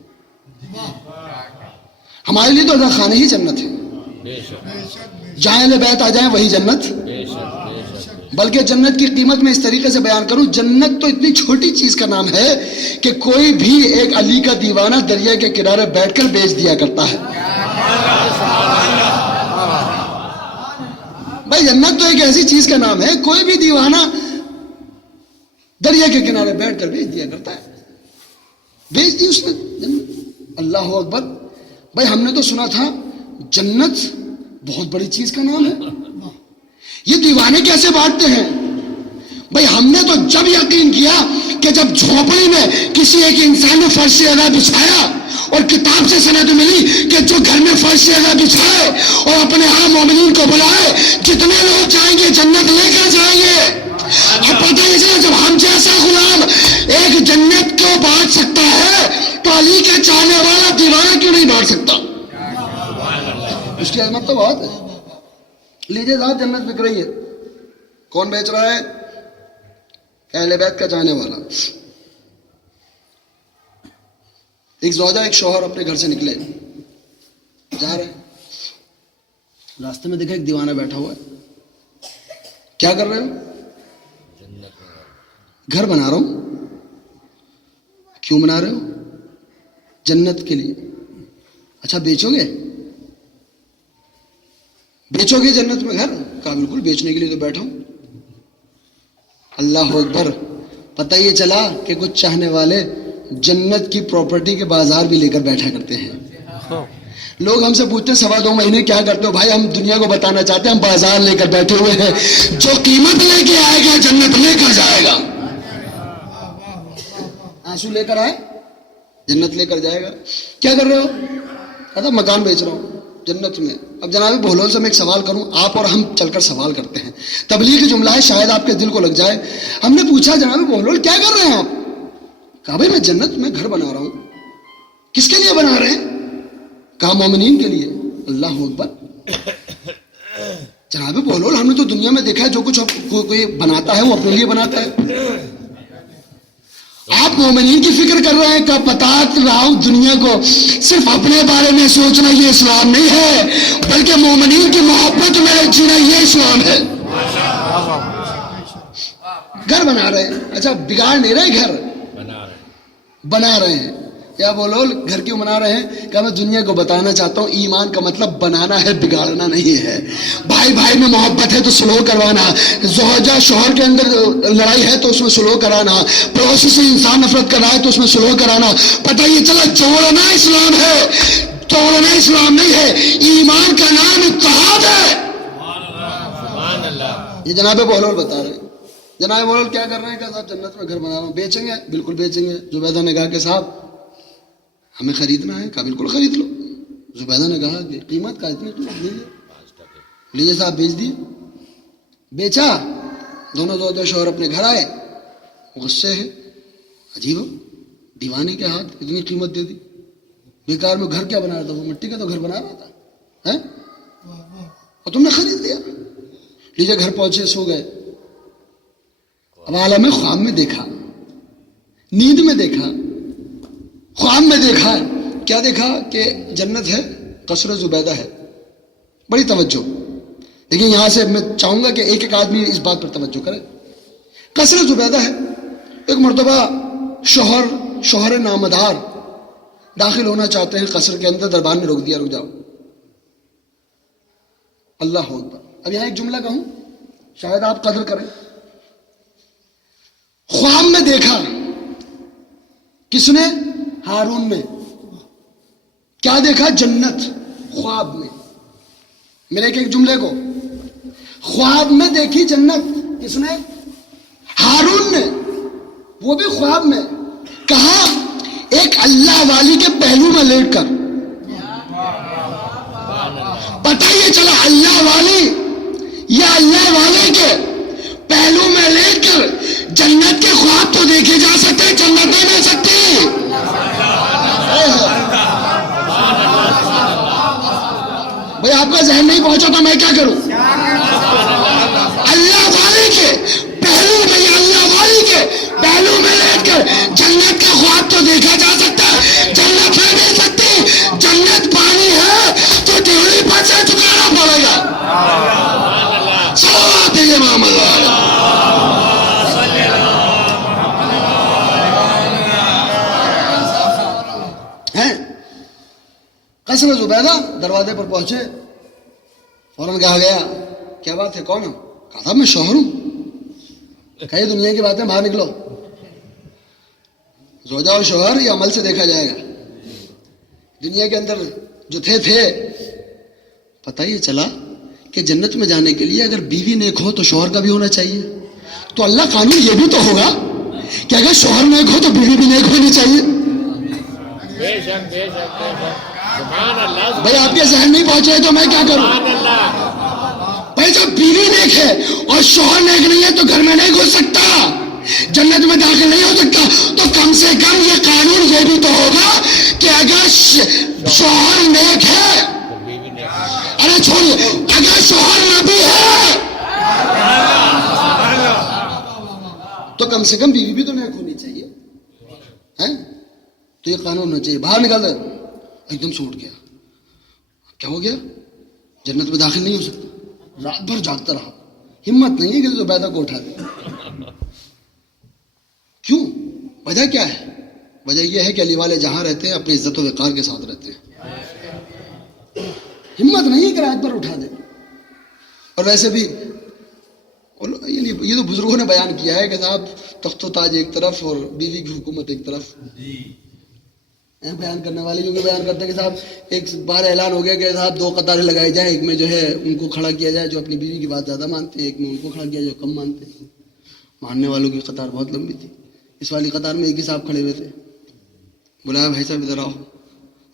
ہمارے لیے تو اللہ خانے ہی جنت ہے، جہاں اہل بیت آ جائیں وہی جنت۔ بلکہ جنت کی قیمت میں اس طریقے سے بیان کروں، جنت تو اتنی چھوٹی چیز کا نام ہے کہ کوئی بھی ایک علی کا دیوانہ دریا کے کنارے بیٹھ کر بیچ دیا کرتا ہے۔ بھائی جنت تو ایک ایسی چیز کا نام ہے کوئی بھی دیوانہ دریا کے کنارے بیٹھ کر بیچ دیا کرتا ہے۔ بیچ دی اس نے جنت. اللہ اکبر. بھائی ہم نے تو سنا تھا جنت بہت بڑی چیز کا نام ہے. یہ دیوانے کیسے بانٹتے ہیں؟ بھائی ہم نے تو جب یقین کیا کہ جب جھوپڑی میں کسی ایک انسان نے فرش ادا بچھایا اور کتاب سے سند ملی کہ جو گھر میں فرش ادا بچھائے اور اپنے عام مومنین کو بلائے جتنے لوگ جائیں گے جنت لے کر جائیں گے. اب پتہ ہی چلا جب ہم جیسا غلام ایک جنت کو بانٹ سکتا ہے تو علی کا چاہنے والا دیوانہ کیوں نہیں بانٹ سکتا؟ اس کی عظمت تو بہت ہے. لیجیے صاحب جنت بک رہی ہے. کون بیچ رہا ہے؟ اہل بیت کا چاہنے والا. ایک زوجہ ایک شوہر اپنے گھر سے نکلے جا رہے ہیں. راستے میں دیکھا ایک دیوانہ بیٹھا ہوا ہے. کیا کر رہے ہو؟ گھر بنا رہا ہوں. کیوں بنا رہے ہو؟ جنت کے لیے. اچھا بیچو گے؟ بیچو گے جنت میں گھر؟ کہا بالکل بیچنے کے لیے تو بیٹھا ہوں. اللہ اکبر. پتہ یہ چلا کہ کچھ چاہنے والے جنت کی پراپرٹی کے بازار بھی لے کر بیٹھا کرتے ہیں. لوگ ہم سے پوچھتے ہیں 2.25 مہینے کیا کرتے ہو؟ بھائی ہم دنیا کو بتانا چاہتے ہیں ہم بازار لے کر بیٹھے ہوئے ہیں. جو قیمت لے کے آئے گا جنت لے کر جائے گا. آنسو لے کر آئے جنت لے کر جائے گا. کیا کر رہے ہو؟ کہتا مکان بیچ رہا ہوں جنت میں. اب جناب بہلول سے میں ایک سوال کروں, آپ اور ہم چل کر سوال کرتے ہیں. تبلیغ جملہ ہے, شاید آپ کے دل کو لگ جائے. ہم نے پوچھا جناب بہلول کیا کر رہے ہیں آپ؟ کہا بھائی میں جنت میں گھر بنا رہا ہوں. کس کے لیے بنا رہے ہیں؟ کہا مومنین کے لیے. اللہ اکبر. جناب بہلول ہم نے تو دنیا میں دیکھا ہے جو کچھ کوئی بناتا ہے وہ اپنے لیے بناتا ہے. آپ مومنین کی فکر کر رہے ہیں. کہ بتا رہا ہوں دنیا کو صرف اپنے بارے میں سوچنا یہ اسلام نہیں ہے, بلکہ مومنین کی محبت میں جینا یہ اسلام ہے. گھر بنا رہے ہیں. اچھا بگاڑ نہیں رہے, گھر بنا رہے ہیں. یا بولو گھر کیوں بنا رہے ہیں؟ کہ میں دنیا کو بتانا چاہتا ہوں ایمان کا مطلب بنانا ہے, بگاڑنا نہیں ہے. بھائی بھائی میں محبت ہے تو سلو کروانا, زوجہ شوہر کے اندر لڑائی ہے تو اس میں سلو کرانا, پڑوسی سے انسان نفرت کر رہا ہے تو اس میں سلو کرانا. پتہ یہ چلا جوڑنا اسلام ہے, توڑنا اسلام نہیں ہے. ایمان کا نام اتحاد ہے. یہ جناب بہلول بتا رہے ہیں. جناب بہلول کیا کر رہے ہیں؟ کہ صاحب جنت میں گھر بنا رہا ہوں. بیچیں گے؟ بالکل بیچیں گے. زبیدہ نے کہا کہ صاحب ہمیں خریدنا ہے. کہا بالکل خرید لو. زبیدہ نے کہا کہ قیمت کا اتنی قیمت لیجیے. لیجیے صاحب بیچ دیے. بیچا. دونوں زوجہ شوہر اپنے گھر آئے. غصے ہے. عجیب ہو, دیوانے کے ہاتھ اتنی قیمت دے دی. بیکار میں گھر کیا بنا رہا تھا؟ وہ مٹی کا تو گھر بنا رہا تھا اور تم نے خرید لیا. لیجیے گھر پہنچے, سو گئے. اب عالم خواب میں دیکھا, نیند میں دیکھا, خواب میں دیکھا. کیا دیکھا؟ کہ جنت ہے, قصر زبیدہ ہے. بڑی توجہ. لیکن یہاں سے میں چاہوں گا کہ ایک ایک آدمی اس بات پر توجہ کرے. قصر زبیدہ ہے. ایک مرتبہ شوہر نامدار داخل ہونا چاہتے ہیں قصر کے اندر. دربار نے روک دیا, رک جاؤ. اللہ اکبر. اب یہاں ایک جملہ کہوں, شاید آپ قدر کریں. خواب میں دیکھا. کس نے؟ ہارون نے. کیا دیکھا؟ جنت. خواب میں. میرے ایک جملے کو, خواب میں دیکھی جنت. کس نے؟ ہارون نے. وہ بھی خواب میں. کہا ایک اللہ والی کے پہلو میں لیٹ کر. پتہ یہ چلا اللہ والی یا اللہ والے کے پہلو میں لیٹ کر جنت کے خواب تو دیکھے جا سکتے, جنت نہیں مل سکتی. بھئی آپ کا ذہن نہیں پہنچا تو میں کیا کروں؟ اللہ والی کے پہلو میں یا اللہ والی کے پہلو میں لیٹ کر جنت کا خواب تو دیکھا جا سکتا ہے, جنت نہیں مل سکتی. جنت پانی ہے تو ڈیوڑی پر سے چکانا پڑے گا. صلوات امام اللہ. قصر زبیدہ دروازے پر پہنچے. فوراً کہا گیا کیا بات ہے, کون ہو؟ کہا تھا میں شوہر ہوں. کہی دنیا کی باتیں, باہر نکلو. زوجہ اور شوہر یہ عمل سے دیکھا جائے گا. دنیا کے اندر جو تھے پتہ یہ چلا کہ جنت میں جانے کے لیے اگر بیوی نیک ہو تو شوہر کا بھی ہونا چاہیے. تو اللہ قانون یہ بھی تو ہوگا کہ اگر شوہر نیک ہو تو بیوی بھی نیک ہونی چاہیے. بے شک بے شک بے شک. سبحان اللہ. بھائی آپ کے ذہن نہیں پہنچے تو میں کیا کروں؟ سبحان اللہ. بھائی جب بیوی نیک ہے اور شوہر نیک نہیں ہے تو گھر میں نہیں گھس سکتا, جنت میں داخل نہیں ہو سکتا. تو کم سے کم یہ قانون یہ بھی تو ہوگا کہ اگر شوہر نیک ہے, ارے چھوڑیے, اگر شوہر نبی ہے تو کم سے کم بیوی بھی تو نیک ہونی چاہیے. تو یہ قانون ہونا چاہیے. باہر نکال دے, ایک دم سے اٹھ گیا, کیا ہو گیا؟ جنت میں داخل نہیں ہو سکتا. رات بھر جاگتا رہا, ہمت نہیں ہے کہ زبیدہ کو اٹھا دے. کیوں؟ وجہ کیا ہے؟ وجہ یہ ہے کہ علی والے جہاں رہتے ہیں اپنی عزت و وقار کے ساتھ رہتے ہیں. ہمت نہیں ہے کہ رات بھر اٹھا دے. اور ویسے بھی یہ تو بزرگوں نے بیان کیا ہے کہ صاحب تخت و تاج ایک طرف اور بیوی کی حکومت ایک طرف. بیان کرنے والے کیونکہ بیان کرتے ہیں کہ صاحب ایک بار اعلان ہو گیا کہ صاحب 2 قطاریں لگائی جائیں, ایک میں جو ہے ان کو کھڑا کیا جائے جو اپنی بیوی کی بات زیادہ مانتے ہیں, ایک میں ان کو کھڑا کیا جو کم مانتے ہیں. ماننے والوں کی قطار بہت لمبی تھی. اس والی قطار میں ایک ہی صاحب کھڑے ہوئے تھے. بلایا, بھائی صاحب ادھر آؤ,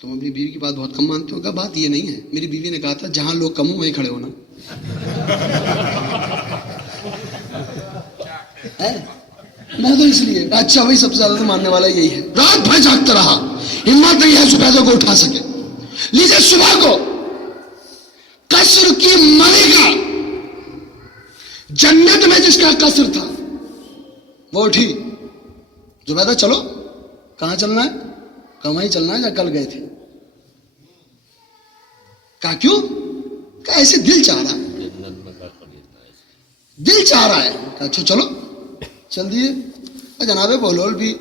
تم اپنی بیوی کی بات بہت کم مانتے ہو. کہا بات یہ نہیں ہے, میری بیوی نے کہا تھا جہاں لوگ کم ہوں وہیں کھڑے ہونا. میں تو اس لیے اچھا وہی سب سے زیادہ ماننے والا یہی ہے. رات بھر جاگتا رہا, ہمت نہیں ہے زبیدہ کو اٹھا سکے. لیجیے صبح کو قصر کی ملکہ, جنت میں جس کا قصر تھا وہ اٹھی. زبیدہ چلو, کہاں چلنا ہے؟ کہاں وہیں چلنا ہے جہاں کل گئے تھے. کہا کیوں؟ کہ ایسے دل چاہ رہا ہے, دل چاہ رہا ہے. اچھا چلو, چل دیے. جناب بہلول بھی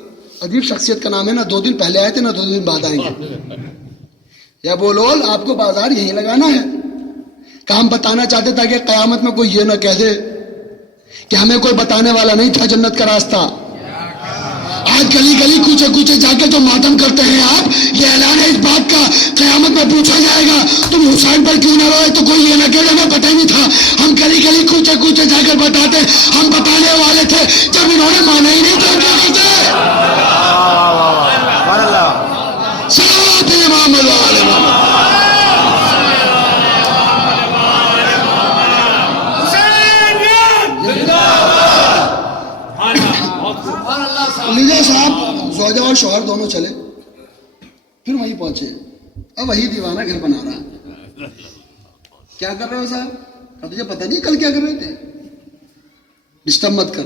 عجیب شخصیت کا نام ہے, نہ 2 دن پہلے آئے تھے نہ 2 دن بعد آئیں گے. یا بہلول آپ کو بازار یہی لگانا ہے. کام بتانا چاہتے تاکہ قیامت میں کوئی یہ نہ کہہ دے کہ ہمیں کوئی بتانے والا نہیں تھا جنت کا راستہ. آج گلی گلی کوچے کوچے جا کے جو ماتم کرتے ہیں آپ, یہ اعلان ہے اس بات کا, قیامت میں پوچھا جائے گا تم حسین پر کیوں نہ روئے, تو کوئی یہ نہ کہے ہمیں پتہ ہی نہیں تھا, ہم گلی گلی کوچے کوچے جا کر بتاتے, ہم بتانے والے تھے. جب انہوں نے مانا ہی نہیں تو کیا کرتے؟ صلوات امام علیہ. لیجیے صاحب, زوجہ اور شوہر دونوں چلے, پھر وہیں پہنچے. اب وہی دیوانہ گھر بنا رہا. کیا کر رہے ہو صاحب؟ اب تجھے پتہ نہیں کل کیا کر رہے تھے؟ ڈسٹرب مت کر.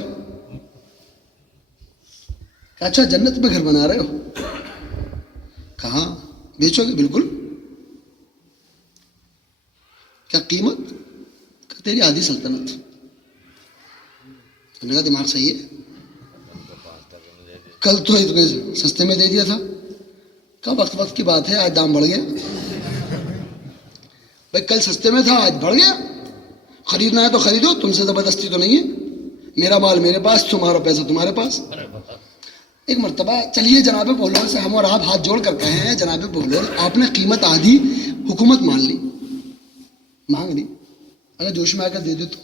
اچھا جنت میں گھر بنا رہے ہو, کہاں بیچو گے؟ بالکل. کیا قیمت؟ کہ تیری آدھی سلطنت. نے کہا دماغ صحیح ہے, کل تو اتنے سستے میں دے دیا تھا. کب وقت کی بات ہے, آج دام بڑھ گیا. بھائی کل سستے میں تھا, آج بڑھ گیا. خریدنا ہے تو خریدو, تم سے زبردستی تو نہیں ہے. میرا مال میرے پاس, تمہارا پیسہ تمہارے پاس. ایک مرتبہ چلیے جناب بہلول سے ہم اور آپ ہاتھ جوڑ کر کہے ہیں, جناب بہلول آپ نے قیمت آدھی حکومت مان لی, مانگ لی, اگر جوش میں آ کر دے دے تو,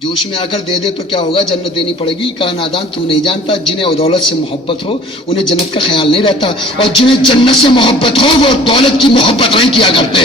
جوش میں آ کر دے دے تو کیا ہوگا؟ جنت دینی پڑے گی. کہا نادان تو نہیں جانتا, جنہیں دولت سے محبت ہو انہیں جنت کا خیال نہیں رہتا, اور جنہیں جنت سے محبت ہو وہ دولت کی محبت نہیں کیا کرتے.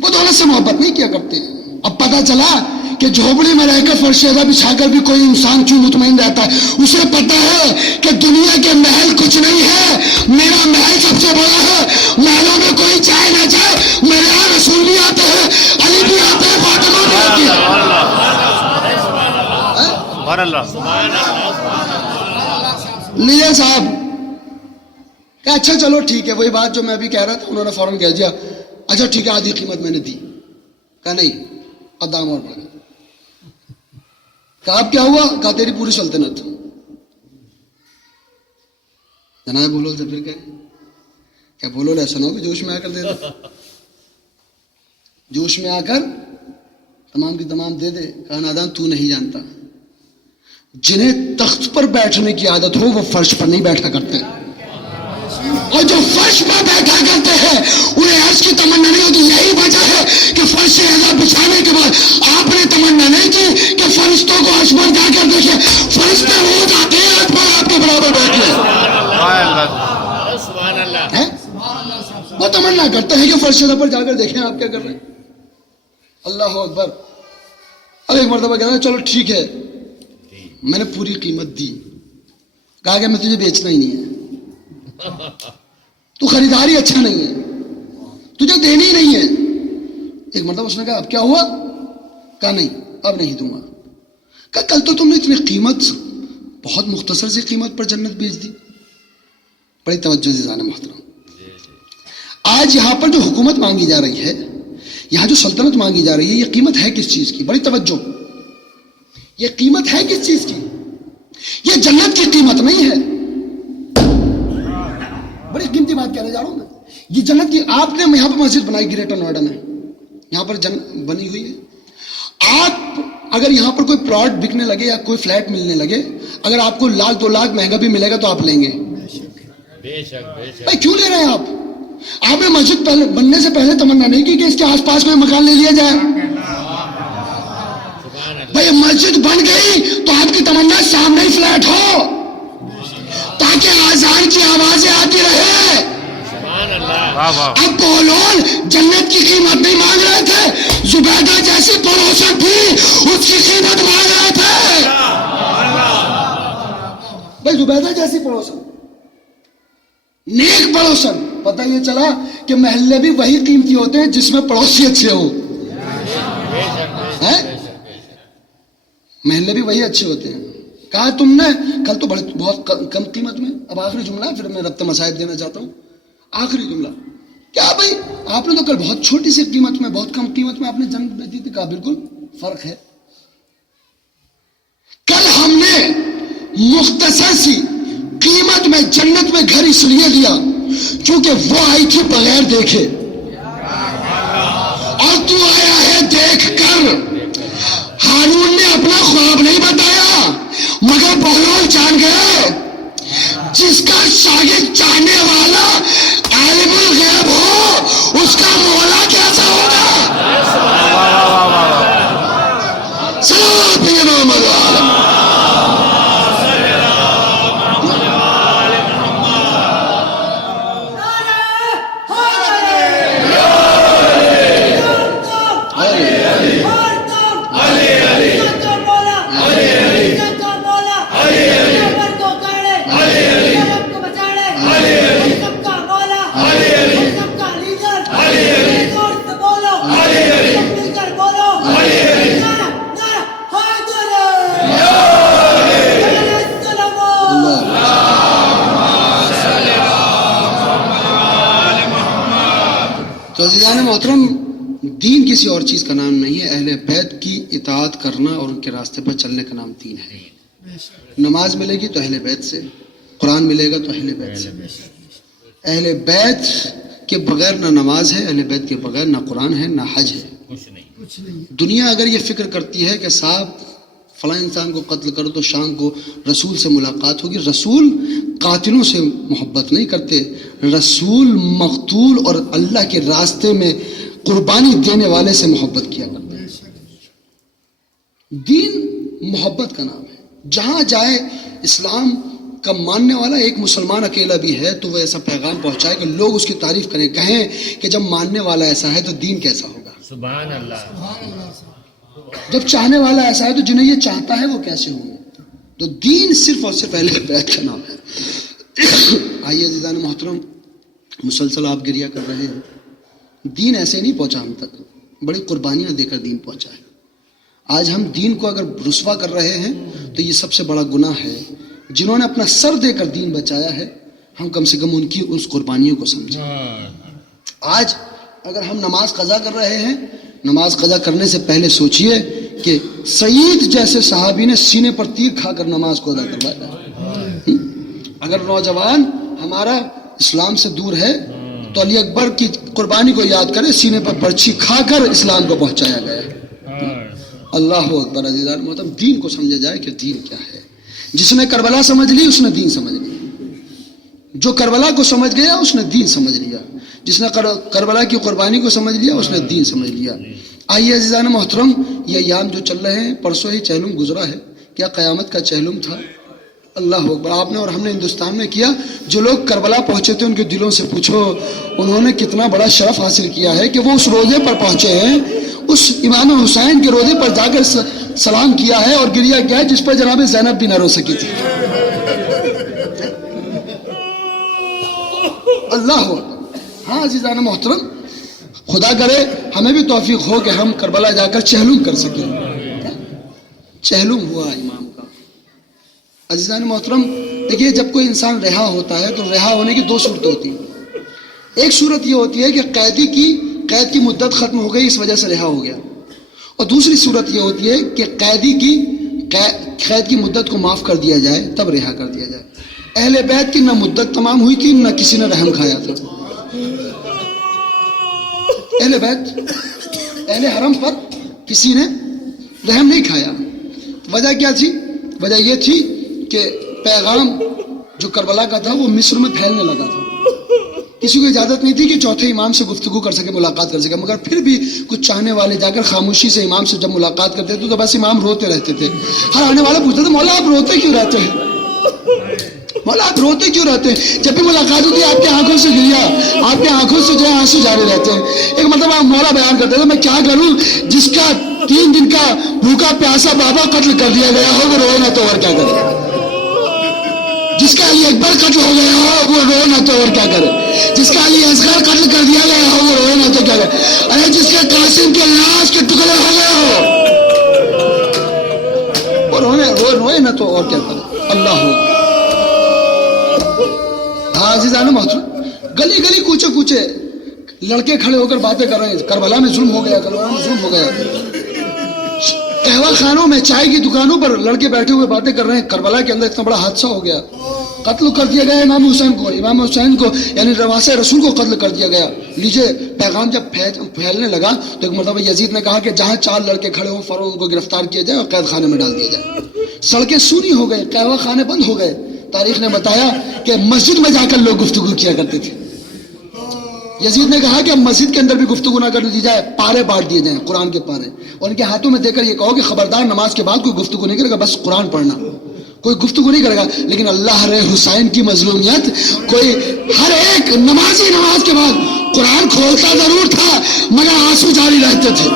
وہ دولت سے محبت نہیں کیا کرتے. اب پتہ چلا کہ جھوپڑی میں رہ کر فرشیدہ بچھا کر بھی کوئی انسان کیوں مطمئن رہتا ہے؟ اسے پتہ ہے کہ دنیا کے محل کچھ نہیں ہے, میرا محل سب سے بڑا ہے. محلوں میں کوئی جائے نہ جائے, میرے یہاں رسول بھی آتے ہیں, علی بھی آتے ہیں, فاطمہ بھی آتی ہے. لیے صاحب کہ اچھا چلو ٹھیک ہے, وہی بات جو میں ابھی کہہ رہا تھا. انہوں نے فوراً کہہ دیا اچھا ٹھیک ہے, آدھی قیمت میں نے دی. کہا نہیں, اب دام اور بڑھ گیا. کہا اب کیا ہوا؟ کہا تیری پوری سلطنت. جناب بولو سے پھر کیا بولو ایسا نہ ہو کہ جوش میں آ کر دے دو. جوش میں آ کر تمام کی تمام دے دے. کہا نادان تو نہیں جانتا, جنہیں تخت پر بیٹھنے کی عادت ہو وہ فرش پر نہیں بیٹھا کرتے, اور جو فرش پر بیٹھا کرتے ہیں انہیں عرش کی تمنا نہیں ہوتی. یہی وجہ ہے کہ فرش اعلیٰ بچھانے کے بعد آپ نے تمنا نہیں کی کہ فرشتوں کو عرش پر جا کر دیکھیں. فرشتے ہو جاتے ہیں عرش پر آپ کے برابر بیٹھے. سبحان اللہ. وہ تمنا کرتے ہیں کہ فرش پر جا کر دیکھیں آپ کیا کر رہے ہیں. اللہ اکبر. اب ایک مرتبہ کہنا چلو ٹھیک ہے, میں نے پوری قیمت دی. کہا کہ میں تجھے بیچنا ہی نہیں ہے, تو خریداری اچھا نہیں ہے, تجھے دینی ہی نہیں ہے. ایک مرتبہ اس نے کہا اب کیا ہوا؟ کہا نہیں اب نہیں دوں گا. کہا کل تو تم نے اتنی قیمت, بہت مختصر سی قیمت پر جنت بیچ دی. بڑی توجہ سے عزیزان محترم, آج یہاں پر جو حکومت مانگی جا رہی ہے, یہاں جو سلطنت مانگی جا رہی ہے, یہ قیمت ہے کس چیز کی؟ بڑی توجہ, یہ قیمت ہے کس چیز کی؟ یہ جنت کی قیمت نہیں ہے. بڑی قیمتی بات کہنے جا رہا ہوں میں. یہ جنت کی, آپ نے یہاں پر مسجد بنائی گریٹر نوئیڈا میں, یہاں پر بنی ہوئی ہے. آپ اگر یہاں پر کوئی پلاٹ بکنے لگے یا کوئی فلیٹ ملنے لگے, اگر آپ کو 1 2 لاکھ مہنگا بھی ملے گا تو آپ لیں گے. بھائی کیوں لے رہے ہیں آپ؟ آپ نے مسجد بننے سے پہلے تمنا نہیں کی کہ اس کے آس پاس میں مکان لے لیا جائے. بھائی مسجد بن گئی تو آپ کی تمنا سامنے ہی فلیٹ ہو تاکہ آذان کی آوازیں آتی رہے. اب بولول جنت کی قیمت نہیں مانگ رہے تھے, زبیدہ جیسی پڑوسن تھی اس کی قیمت مانگ رہے تھے. بھائی زبیدہ جیسی پڑوسن, نیک پڑوسن. پتہ یہ چلا کہ محلے بھی وہی قیمتی ہوتے ہیں جس میں پڑوسی اچھے ہو. محلے بھی وہی اچھے ہوتے ہیں. کہا تم نے کل تو بہت کم قیمت میں. اب آخری جملہ, پھر میں ربط مسائب دینا چاہتا ہوں. آخری جملہ, کیا بھائی آپ نے تو کل بہت چھوٹی سی قیمت میں, بہت کم قیمت میں آپ نے جنت بیچی تھی. کہا بالکل فرق ہے. کل ہم نے مختصر سی قیمت میں جنت میں گھر اس لیے دیا کیونکہ وہ آئی تھی بغیر دیکھے, اور تو آیا ہے دیکھ کر. ہارون نے اپنا خواب نہیں بتایا مگر بہلول جان گئے. جس کا شاگرد چاہنے والا عالم الغیب ہو اس کا مولا کیسا ہوگا. تو عزیزان محترم, دین کسی اور چیز کا نام نہیں ہے. اہل بیت کی اطاعت کرنا اور ان کے راستے پر چلنے کا نام دین ہے. نماز ملے گی تو اہل بیت سے, قرآن ملے گا تو اہل بیت سے. اہل بیت کے بغیر نہ نماز ہے, اہل بیت کے بغیر نہ قرآن ہے نہ حج ہے. دنیا اگر یہ فکر کرتی ہے کہ صاحب فلاں انسان کو قتل کرو تو شام کو رسول سے ملاقات ہوگی, رسول قاتلوں سے محبت نہیں کرتے. رسول مقتول اور اللہ کے راستے میں قربانی دینے والے سے محبت کیا کرتے ہیں. دین محبت کا نام ہے. جہاں جائے اسلام کا ماننے والا ایک مسلمان اکیلا بھی ہے تو وہ ایسا پیغام پہنچائے کہ لوگ اس کی تعریف کریں, کہیں کہ جب ماننے والا ایسا ہے تو دین کیسا ہوگا. سبحان اللہ. جب چاہنے والا ایسا ہے تو جنہیں یہ چاہتا ہے وہ کیسے ہوں گے. تو دین صرف اور صرف اہل بیت کا نام ہے. آئیے عزیزان محترم, مسلسل آپ گریہ کر رہے ہیں. دین ایسے نہیں پہنچا ہم تک, بڑی قربانیاں دے کر دین پہنچا ہے. آج ہم دین کو اگر رسوا کر رہے ہیں تو یہ سب سے بڑا گناہ ہے. جنہوں نے اپنا سر دے کر دین بچایا ہے, ہم کم سے کم ان کی اس قربانیوں کو سمجھیں. آج اگر ہم نماز قضا کر رہے ہیں, نماز قضا کرنے سے پہلے سوچئے کہ سعید جیسے صحابی نے سینے پر تیر کھا کر نماز کو ادا کروایا. اگر نوجوان ہمارا اسلام سے دور ہے تو علی اکبر کی قربانی کو یاد کرے, سینے پر برچھی کھا کر اسلام کو پہنچایا گیا. اللہ اکبر عزیزان محترم، دین کو سمجھا جائے کہ دین کیا ہے۔ جس نے کربلا سمجھ لی اس نے دین سمجھ لیا، جو کربلا کو سمجھ گیا اس نے دین سمجھ لیا، جس نے کربلا کی قربانی کو سمجھ لیا اس نے دین سمجھ لیا۔ آئیے عزیزان محترم، یہ ایام جو چل رہے ہیں، پرسوں ہی چہلم گزرا ہے، کیا قیامت کا چہلم تھا؟ اللہ اکبر، آپ نے اور ہم نے ہندوستان میں کیا۔ جو لوگ کربلا پہنچے تھے ان کے دلوں سے پوچھو انہوں نے کتنا بڑا شرف حاصل کیا ہے کہ وہ اس روضے پر پہنچے ہیں، اس امام حسین کے روضے پر جا کر سلام کیا ہے اور گریا کیا ہے جس پر جناب زینب بھی نہ رو سکی تھی۔ اللہ اکبر۔ ہاں عزیزان محترم، خدا کرے ہمیں بھی توفیق ہو کہ ہم کربلا جا کر چہلم کر سکیں۔ چہلم ہوا امام کا۔ عزیزان محترم دیکھیے، جب کوئی انسان رہا ہوتا ہے تو رہا ہونے کی دو صورتیں ہوتی ہیں۔ ایک صورت یہ ہوتی ہے کہ قید کی مدت ختم ہو گئی، اس وجہ سے رہا ہو گیا، اور دوسری صورت یہ ہوتی ہے کہ قید کی مدت کو معاف کر دیا جائے، تب رہا کر دیا جائے۔ اہل بیت کی نہ مدت تمام ہوئی تھی، نہ کسی نے رحم کھایا تھا۔ اہل بیت، اہل حرم پر کسی نے رحم نہیں کھایا۔ وجہ کیا تھی؟ وجہ یہ تھی کہ پیغام جو کربلا کا تھا وہ مصر میں پھیلنے لگا تھا، کسی کو اجازت نہیں تھی کہ چوتھے امام سے گفتگو کر سکے، ملاقات کر سکے، مگر پھر بھی کچھ چاہنے والے جا کر خاموشی سے امام سے جب ملاقات کرتے تھے تو بس امام روتے رہتے تھے۔ ہر آنے والا پوچھتا تھا مولا آپ روتے کیوں رہتے ہیں، مولا آپ روتے کیوں رہتے ہیں؟ جب بھی ملاقات ہوتی ہے آپ کی آنکھوں سے گریا، آپ کی آنکھوں سے جو ہے آنسو جاری رہتے ہیں۔ ایک مرتبہ مولا بیان کرتے تھے میں کیا کروں جس کا 3 دن کا بھوکا پیاسا بابا قتل کر دیا گیا ہو وہ روئے نہ تو اور کیا کرے، جس کا علی اکبر قتل ہو گیا ہو وہ روئے نہ تو اور کیا کرے، جس کا علی اصغر قتل کر دیا گیا ہو وہ روئے نہ تو کیا کرے، ارے جس کے قاسم کے لاش کے ٹکڑے ہو گئے ہو وہ روئے نہ تو اور کیا کرے۔ اللہ ہو۔ ہاں عزیزان محترم، گلی گلی کوچے کوچے لڑکے کھڑے ہو کر باتیں کر رہے ہیں، کربلا میں ظلم ہو گیا، کربلا میں ظلم ہو گیا۔ قہوہ خانوں میں، چائے کی دکانوں پر لڑکے بیٹھے ہوئے باتیں کر رہے ہیں، کربلا کے اندر اتنا بڑا حادثہ ہو گیا، قتل کر دیا گیا امام حسین کو یعنی رواثِ رسول کو قتل کر دیا گیا۔ لیجئے پیغام جب پھیلنے لگا تو ایک مرتبہ یزید نے کہا کہ جہاں 4 لڑکے کھڑے ہوں فوراً ان کو گرفتار کیا جائے اور قید خانے میں ڈال دیا جائے۔ سڑکیں سونی ہو گئے، قہوہ خانے بند ہو گئے۔ تاریخ نے بتایا کہ مسجد میں جا کر لوگ گفتگو کیا کرتے تھے۔ یزید نے کہا کہ اب مسجد کے اندر بھی گفتگو نہ کرنے دی جائے، پارے بانٹ دیے جائیں، قرآن کے پارے، اور ان کے ہاتھوں میں دے کر یہ کہو کہ خبردار نماز کے بعد کوئی گفتگو نہیں کرے گا، بس قرآن پڑھنا، کوئی گفتگو نہیں کرے گا۔ لیکن اللہ رے حسین کی مظلومیت، کوئی ہر ایک نمازی نماز کے بعد قرآن کھولتا ضرور تھا مگر آنسو جاری رہتے تھے،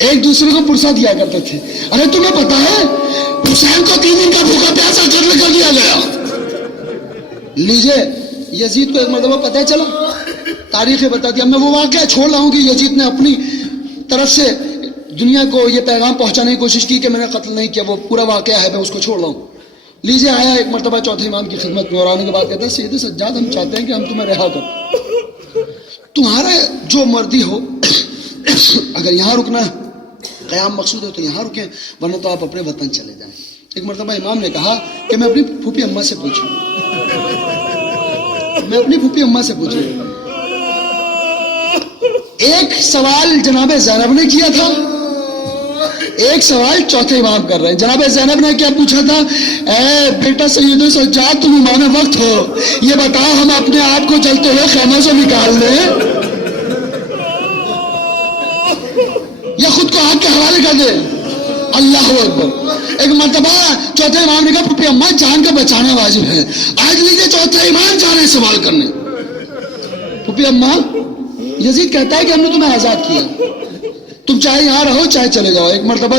ایک دوسرے کو پرسہ دیا کرتے تھے۔ ارے تمہیں پتا ہے حسین کو 3 دن کا بھوکا پیاسا قتل کر دیا گیا۔ لیجئے یزید کو ایک مرتبہ پتہ چلا، تاریخ بتا دیا۔ میں وہ واقعہ چھوڑ رہا ہوں کہ یزید نے اپنی طرف سے دنیا کو یہ پیغام پہنچانے کی کوشش کی کہ میں نے قتل نہیں کیا، وہ پورا واقعہ ہے، میں اس کو چھوڑ رہا ہوں۔ لیجئے آیا ایک مرتبہ چوتھے امام کی خدمت میں اور آنے کے بعد کہتا ہے سید سجاد ہم چاہتے ہیں کہ ہم تمہیں رہا کریں، تمہارا جو مرضی ہو، اگر یہاں رکنا قیام مقصود ہے تو یہاں رکیں ورنہ تو آپ اپنے وطن چلے جائیں۔ ایک مرتبہ امام نے کہا کہ میں اپنی پھوپھی اماں سے پوچھوں، میں اپنی پھوپھی اماں سے پوچھوں۔ ایک سوال جناب زینب نے کیا تھا، ایک سوال چوتھے امام کر رہے ہیں۔ جناب زینب نے کیا پوچھا تھا؟ اے بیٹا سید سجاد تم امام وقت ہو، یہ بتاؤ ہم اپنے آپ کو جلتے ہوئے خیموں سے نکال لیں یا خود کو آگ کے حوالے کر دے؟ اللہ اکبر۔ ایک مرتبہ چوتھے امام نے کہا پھوپھی اماں جان کا بچانا واجب ہے، آج لیجیے چوتھے امام جا رہے ہیں سوال کرنے۔ پھوپھی اماں، یزید کہتا ہے کہ ہم نے تمہیں آزاد کیا، تم چاہے یہاں رہو چاہے چلے جاؤ۔ ایک مرتبہ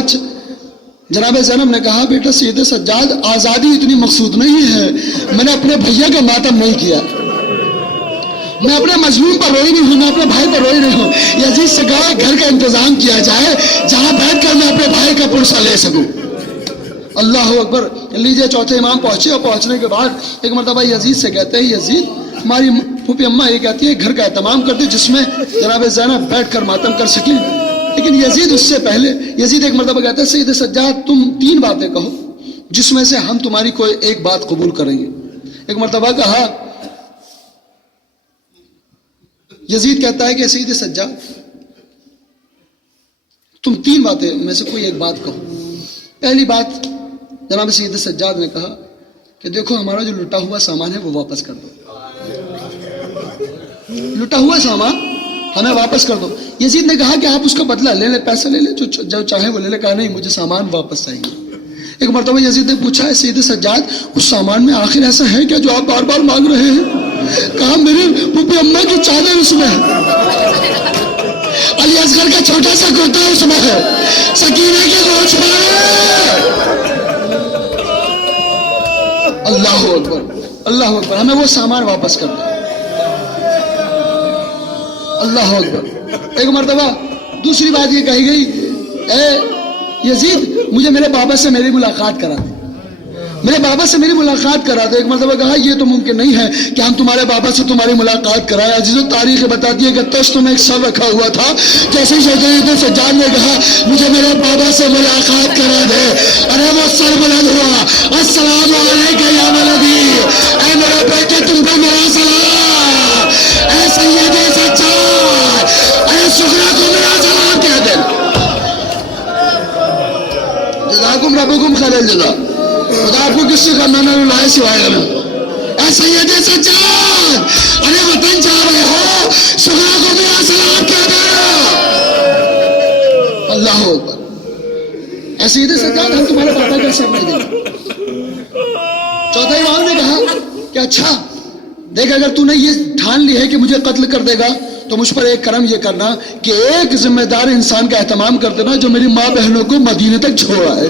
جناب زینب نے کہا بیٹا سید سجاد آزادی اتنی مقصود نہیں ہے، میں نے اپنے بھیا کا ماتم نہیں کیا، میں اپنے مظلوم پر روئی نہیں ہوں، میں اپنے بھائی پر روئی نہیں ہوں۔ یزید سے کہا گھر کا انتظام کیا جائے جہاں بیٹھ کر میں اپنے بھائی کا پرسہ لے سکوں۔ اللہ اکبر۔ لیجیے چوتھے امام پہنچے اور پہنچنے کے بعد ایک مرتبہ یزید سے کہتے ہیں یزید ہماری پھوپھی اماں یہ کہتی ہے گھر کا اہتمام کر دے جس میں جناب زینب بیٹھ کر ماتم کر سکیں، لیکن یزید اس سے پہلے یزید ایک مرتبہ کہتا ہے سید سجاد تم 3 باتیں کہو جس میں سے ہم تمہاری کوئی ایک بات قبول کریں گے۔ ایک مرتبہ کہا، یزید کہتا ہے کہ سید سجاد تم 3 باتیں میں سے کوئی ایک بات کہو. پہلی بات جناب سید سجاد نے کہا کہ دیکھو ہمارا جو لٹا ہوا سامان ہے وہ واپس کر دو. لٹا ہوا سامان ہمیں واپس کر دو. یزید نے کہا کہ آپ اس کا بدلہ لے لیں، پیسہ لے لیں، جو چاہے وہ لے لیں. کہا نہیں، مجھے سامان واپس چاہیے. ایک مرتبہ یزید نے پوچھا ہے سید سجاد اس سامان میں آخر ایسا ہے کیا جو آپ بار بار مانگ رہے ہیں؟ کہا میری پھوپھی اماں کی چادر اس میں ہے، علی اصغر کا چھوٹا سا کرتا اس میں ہے، سکینہ کے گوشت میں ہے. اللہ اکبر، اللہ اکبر. ہمیں وہ سامان واپس کر دیں. اللہ اکبر. ایک مرتبہ دوسری بات یہ کہی گئی، اے یزید مجھے میرے بابا سے میری ملاقات کرا دے، میرے بابا سے میری ملاقات کرا دے. ایک مرتبہ کہا یہ تو ممکن نہیں ہے کہ ہم تمہارے بابا سے تمہاری ملاقات کرائیں. عزیزو تاریخ بتاتی ہے کہ تشت میں ایک سر رکھا ہوا تھا. جیسے سید سجاد نے کہا مجھے میرے بابا سے ملاقات کرا دے، ارے وہ سر بلند ہوا. السلام علیکم یا ولدی، اے میرے بیٹے تم کو میرا سلام. اے سید سجاد، اے سغرا کو میرا سلام کہہ دے. جزاکم ربکم خیر الجزا. خدا آپ کو کس سے کرنا نہ لائے سوائے گا. اے سید سجاد، ارے وطن جا رہے ہو، سغرا کو میرا سلام کہہ دے. اللہ اکبر. اے سید سجاد ہم تمہارے بابا کا سر نہیں دیں گے. چوتھا امام نے کہا کہ اچھا دیکھ، اگر تو نے یہ ٹھان لی ہے کہ مجھے قتل کر دے گا تو مجھ پر ایک کرم یہ کرنا کہ ایک ذمہ دار انسان کا اہتمام کر دینا جو میری ماں بہنوں کو مدینے تک چھوڑا ہے.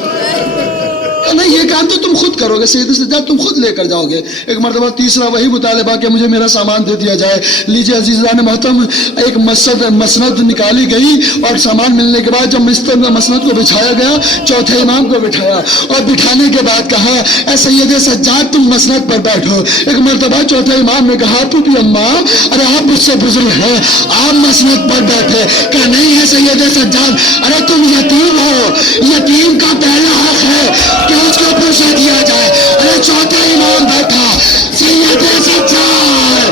نہیں، یہ کام تو تم خود کرو گے سید سجاد، تم خود لے کر جاؤ گے. ایک مرتبہ تیسرا وہی مطالبہ کہ مجھے میرا سامان دے دیا جائے. لیجیے عزیزان محترم، ایک مسند نکالی گئی اور سامان ملنے کے بعد جب مسند کو بچھایا گیا، چوتھے امام کو بٹھایا اور بٹھانے کے بعد کہا اے سید سجاد تم مسند پر بیٹھو. ایک مرتبہ چوتھے امام نے کہا پھوپھی اماں ارے آپ مجھ سے بزرگ ہیں، آپ مسند پر بیٹھے. کہ نہیں ہے سید سجاد، ارے تم یتیم ہو، یتیم کا پہلا حق ہے کہ اس کو پرسہ دیا جائے. ارے چوتھا امام بیٹھا، سید سجاد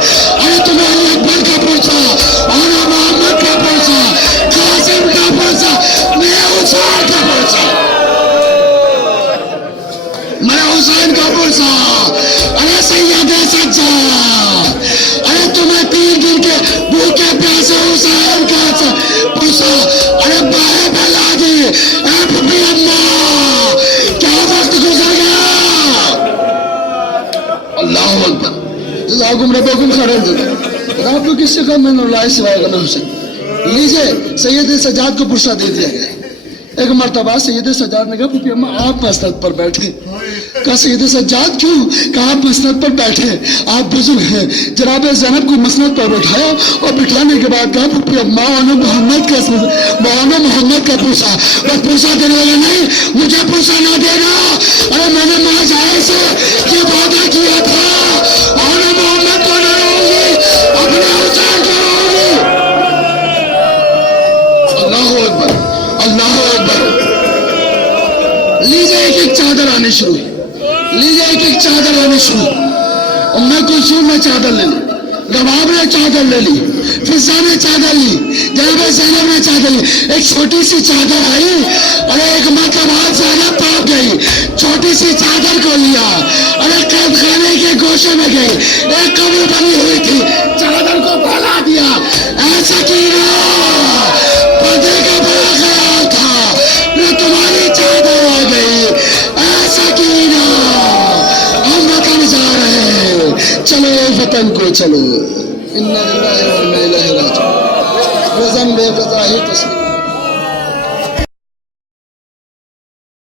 ارے تمہاری اکبر کا پرسہ اور محمد کا پرسہ، قاسم کا پرسہ، میں حسین کا پرسہ، میں حسین کا پرسہ. ارے سید سجاد ارے تمہیں 3 دن کے بھوکے پیاسے حسین کا پرسہ. ارے باہر پھیلا دی. اے پھوپھی اماں کیا وقت گزر گیا. اللہ اکبر. جزاکم ربکم خیر الجزا. آپ کو کس سے کہا میں نے لائے سوائے غم حسین. لیجئے سید سجاد کو پرسہ دے دیا گیا. ایک مرتبہ سید سجاد نے کہا پھوپھی اماں آپ مسند پر بیٹھے. کہا سید سجاد کیوں؟ کہا آپ مسند پر بیٹھے، آپ بزرگ ہیں. جناب زینب کو مسند پر بٹھایا اور بٹھانے کے بعد کہا پھوپھی اماں محمد کا پرسہ. بس پرسہ دینے والا نہیں، مجھے پرسہ نہ دینا. ارے میں نے ماں جائے سے یہ وعدہ کیا تھا اور محمد کو نہ ہوگی، اپنے حسین کو ہوگی. اللہ اکبر، اللہ اکبر. لیجیے ایک چادر آنے شروع ہوئی، لیجیے ایک چادر آنے شروع. ام کلثوم نے چادر لے لی، رباب نے چادر لے لی، فضا نے چادر لی، جناب زینب نے چادر لی. ایک چھوٹی سی چادر آئی، ارے ایک مرتبہ زینب پاپ گئی، چھوٹی سی چادر کو لیا، ارے قید خانے کے گوشے میں گئی. ایک قبر بنی ہوئی تھی، چادر کو پھیلا دیا. اے سکینہ پردے کا بڑا خیال تھا، میں تمہاری چادر آ گئی. اے سکینہ ہم وطن جا رہے ہیں، چلو وطن کو چلو. انا للہ و انا الیہ راجعون. رضا بے رضا ہی تسلیم.